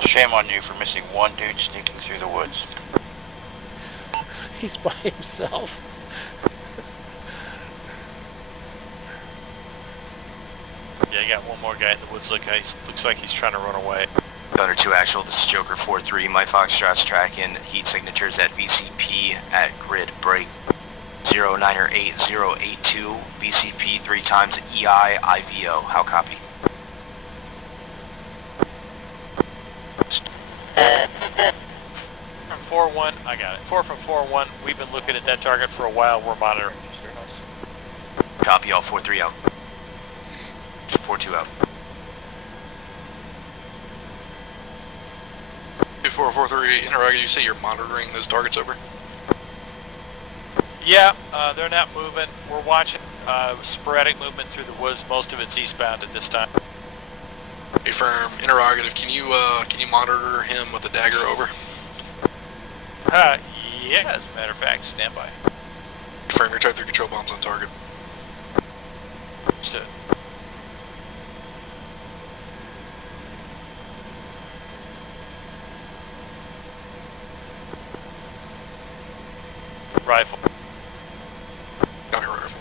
Shame on you for missing one dude sneaking through the woods. He's by himself. Yeah, you got one more guy in the woods. Looks like he's trying to run away. Thunder 2 actual, this is Joker 4-3. My Foxtrot's tracking heat signatures at VCP at grid break 098082. VCP 3 times EI IVO. How copy? From 4-1, I got it. 4 from 4-1. We've been looking at that target for a while. We're monitoring. Copy, all 4-3 out. 4-2 out. 2443, interrogator, you say you're monitoring those targets over? Yeah, they're not moving. We're watching sporadic movement through the woods. Most of it's eastbound at this time. Affirm, interrogative, can you monitor him with a dagger over? Yeah, as a matter of fact, stand by. Affirm, your type 3 control bombs on target. Understood. Rifle. Copy, rifle.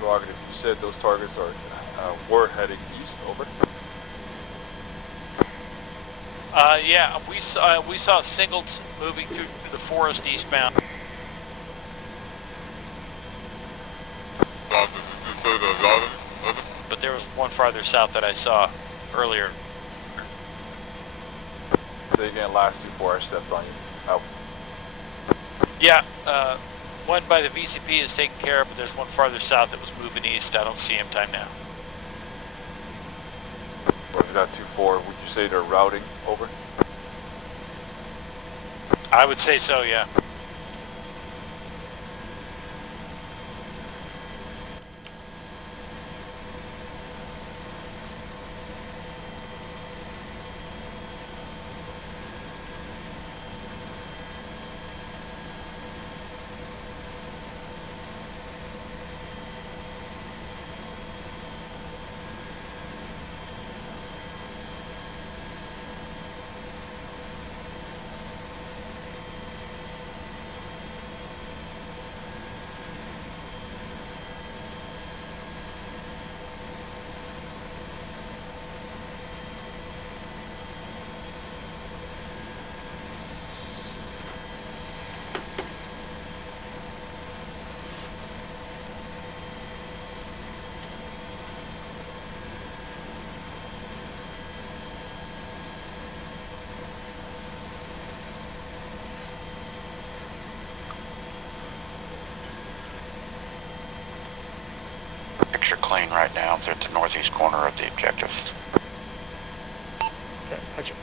Interrogative, you said those targets are were heading east. Over. Yeah, we saw singles moving through the forest eastbound. But there was one farther south that I saw earlier. Say again, last 2-4, I stepped on you. Out. Yeah, one by the VCP is taken care of, but there's one farther south that was moving east. I don't see him time now. Roger that, 2-4. Would you say they're routing? Over. I would say so, yeah. clean right now. They're at the northeast corner of the objective. Okay, gotcha.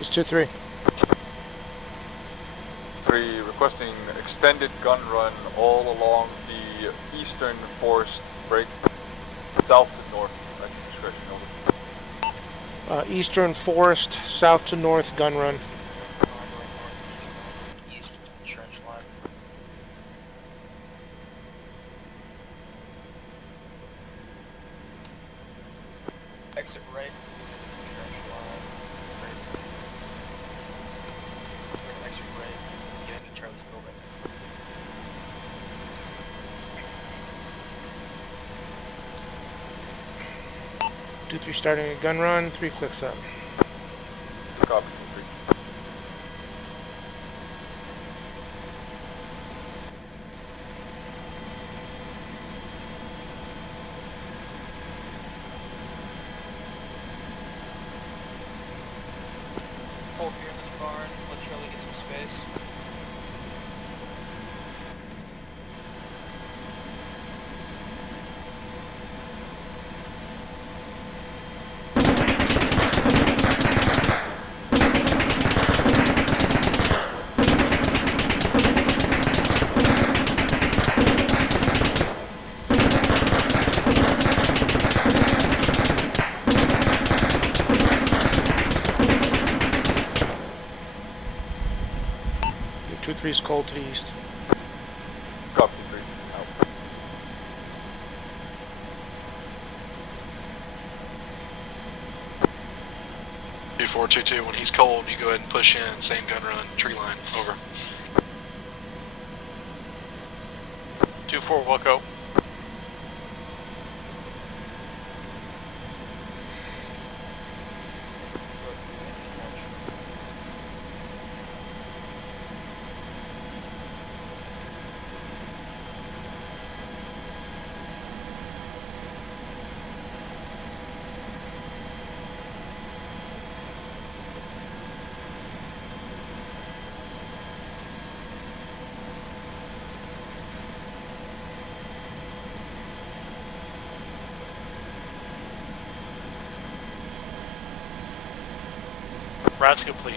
It's 2-3. 3 requesting extended gun run all along the eastern forest break, south to north at your discretion. Over. Eastern Forest, south to north, gun run. East trench line. Exit right. Trench line. Right. We're gonna exit right. Get into Charlie's building. Two, three, starting a gun run. 3 clicks up. Copy. Hold here in this barn. Let Charlie get some space. Your 2-3 is cold to the east. Copy. 3. Out. Two 422. When he's cold, you go ahead and push in. Same gun run, tree line. Over. 2-4, Wilco. Route's complete.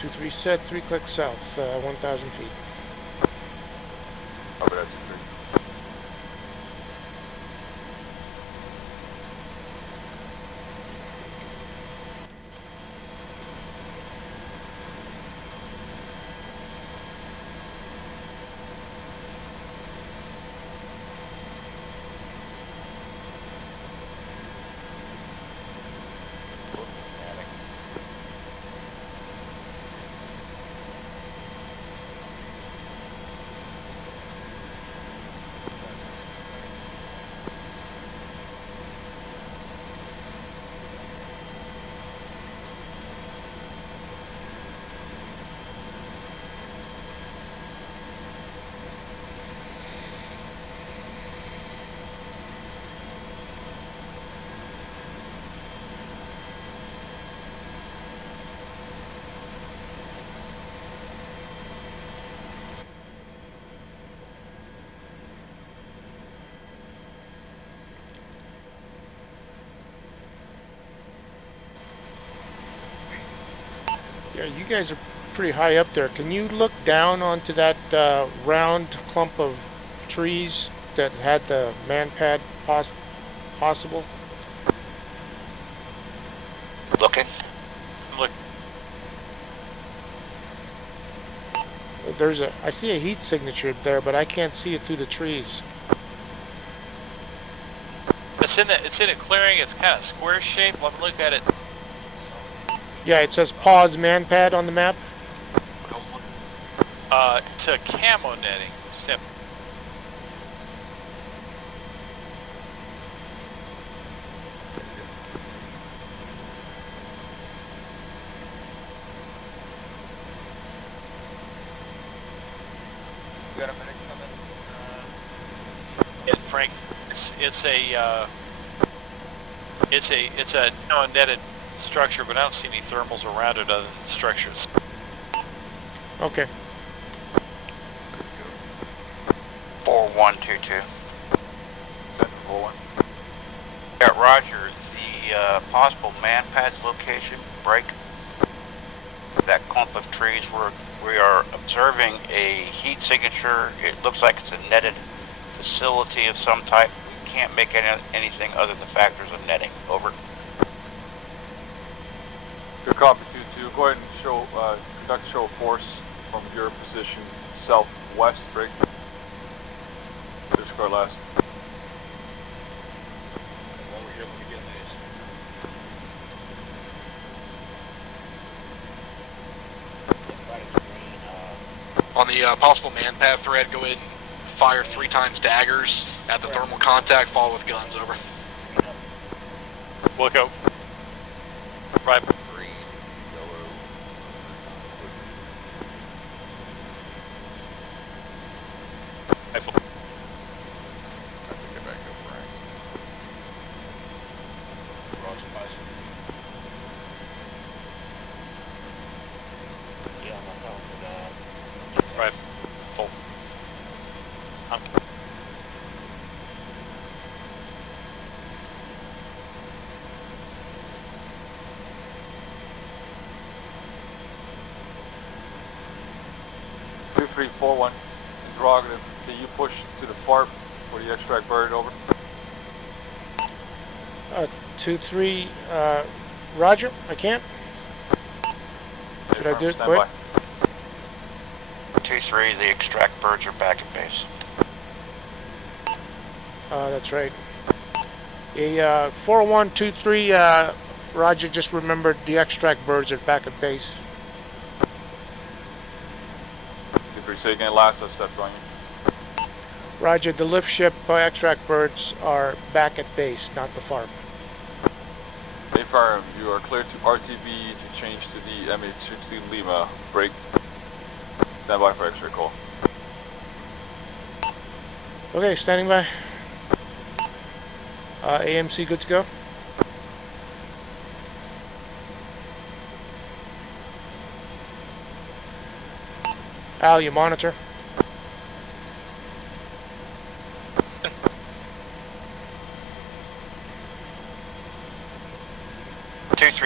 2-3 set, 3 clicks south, 1,000 feet. Copy that, 2-3. Yeah, you guys are pretty high up there. Can you look down onto that round clump of trees that had the man pad possible? Looking. Look. I see a heat signature there, but I can't see it through the trees. It's in a clearing. It's kind of square shaped. Let me look at it. Yeah, it says pause man pad on the map. It's a camo netting. Step. We got a medic coming. Yeah, Frank, it's a netted structure, but I don't see any thermals around it other than structures. Okay. 4122. 41. Yeah, Roger. The possible man pad's location, break. That clump of trees where we are observing a heat signature. It looks like it's a netted facility of some type. We can't make anything other than factors of netting. Over. Good copy, 2-2. Go ahead and show, conduct show of force from your position southwest, break. Just car last. While we're here, let me get these. On the possible man pad thread, go ahead and fire 3 times daggers at the thermal contact, follow with guns, over. Look out. Right. Green, yellow. Rifle. I have to get back up, Frank. Roger, Bison. Yeah, I'm not calling for that. Right. Full. I'm 2341. Interrogative. Can you push to the FARP for the extract bird, over? 2-3, Roger, I can't. Should I do it? Stand by. 2-3, the extract birds are back at base. That's right. A 4123, Roger, just remembered the extract birds are back at base. 2-3, say again, last, I stepped on you. Roger, the lift ship extract birds are back at base, not the farm. Affirm, you are clear to RTB to change to the MH60 Lima. Break. Stand by for X-ray call. Okay, standing by. AMC good to go? Al, you monitor?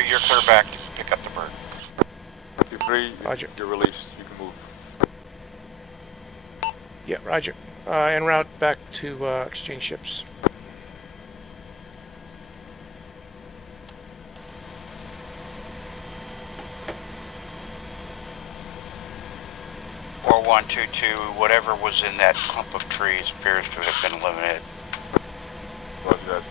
You're clear back to pick up the bird. 3, Roger. you're released. You can move. Yeah, roger. En route back to exchange ships. Or 122, whatever was in that clump of trees appears to have been eliminated. Roger that.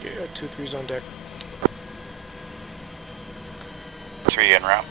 Yeah, 2-3's on deck. 3 en route.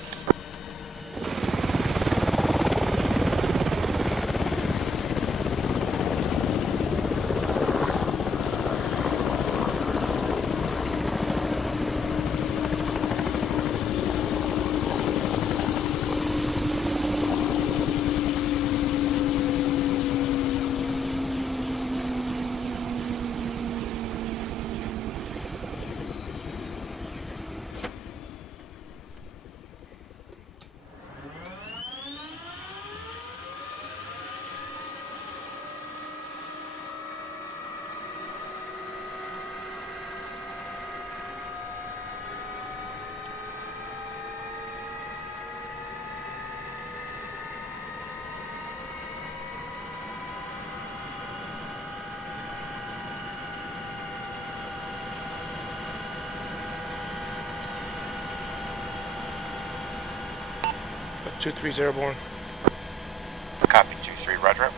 2-3 airborne. Copy 2-3, roger.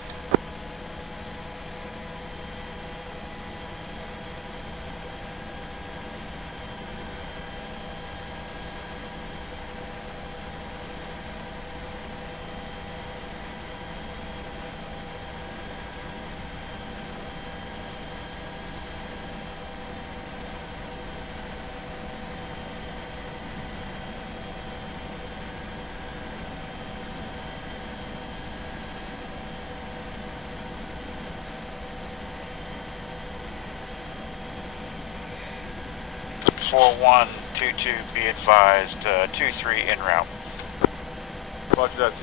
Four-one, 2-2, be advised, 2-3 en route. Roger that, 2-2.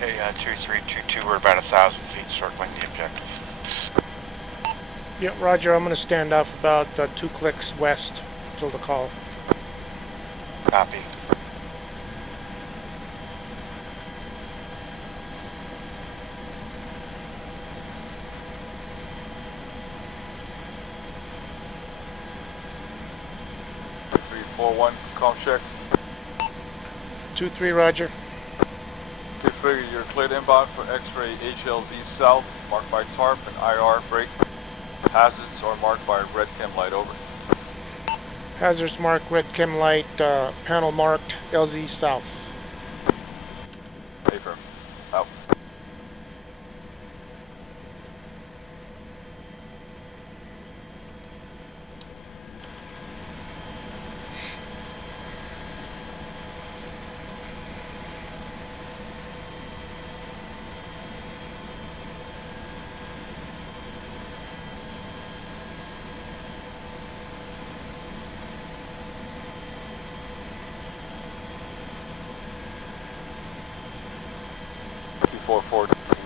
Hey, 2-3, 2-2, we're about 1,000 feet circling the objective. Yeah, roger, I'm going to stand off about 2 clicks west till the call. Copy. Three, 4-1, com check. 2-3, roger. 2-3, you're cleared inbound for X-ray HLZ south, marked by tarp and IR break. Hazards are marked by red chem light, over. Hazards marked, red chem light, panel marked, LZ south. Paper. Out.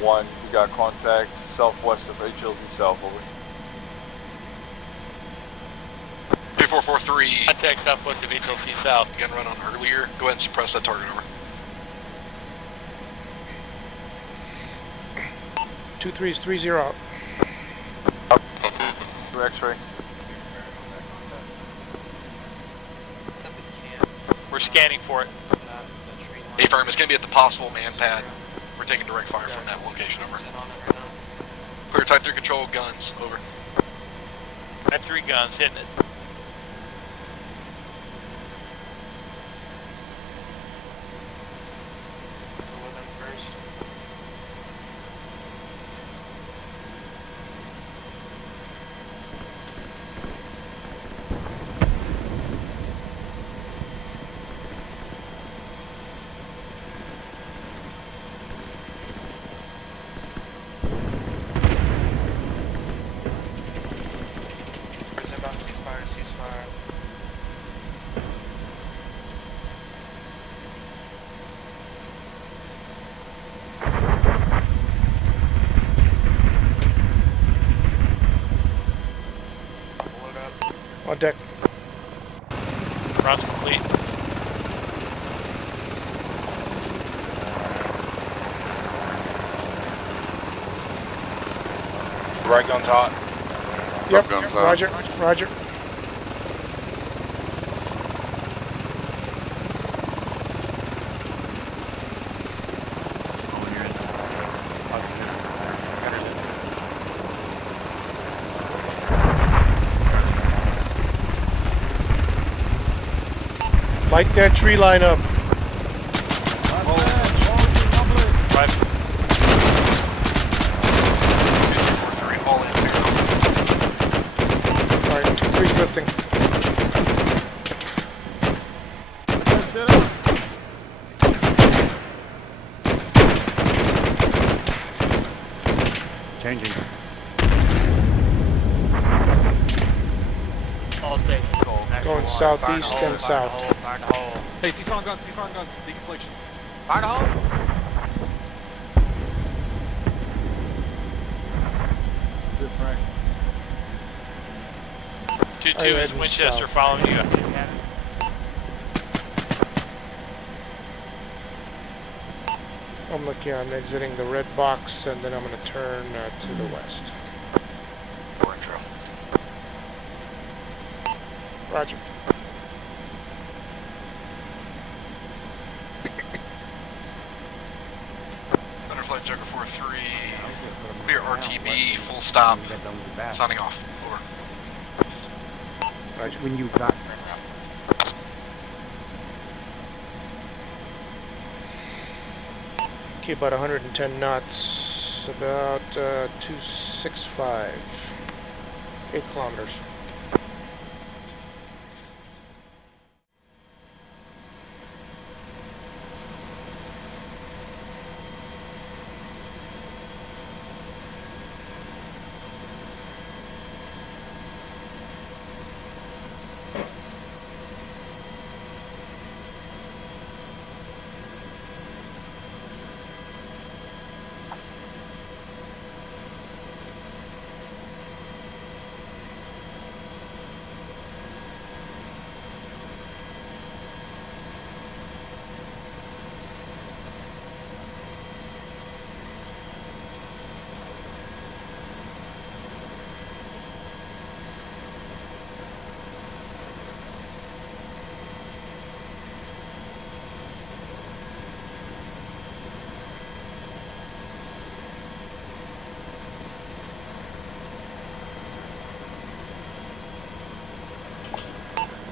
One, we got contact southwest of HLZ south, over. 2443. Contact southwest of HLC south. Again, run on earlier. Go ahead and suppress that target, over. 2-3 is 3-0 out. Through X-ray. We're scanning for it. Affirm, it's going to be at the possible man pad. We're taking direct fire from that location, over. Clear type 3 control, guns, over. I had 3 guns hitting it. On deck. Rounds complete. Right gun's hot. Yep, Guns roger, roger. Light that tree line up. Alright, 2-3's lifting. Changing. All stations. Going southeast and south. Fire the hole. Hey, ceasefire guns, deflection. Fire the hole. This Frank. 2-2 I is read Winchester south. following you. I'm looking, I'm exiting the red box, and then I'm going to turn to the west. For intro. Roger. Thunderflight Joker 4-3. Clear RTB, full stop. Signing off. Over. Roger. When you got Okay, about 110 knots, about 265, 8 kilometers.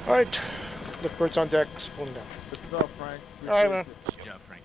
Alright, lift birds on deck, pulling down. Good stuff, Frank. Alright, man. Appreciate it. Good job, Frank.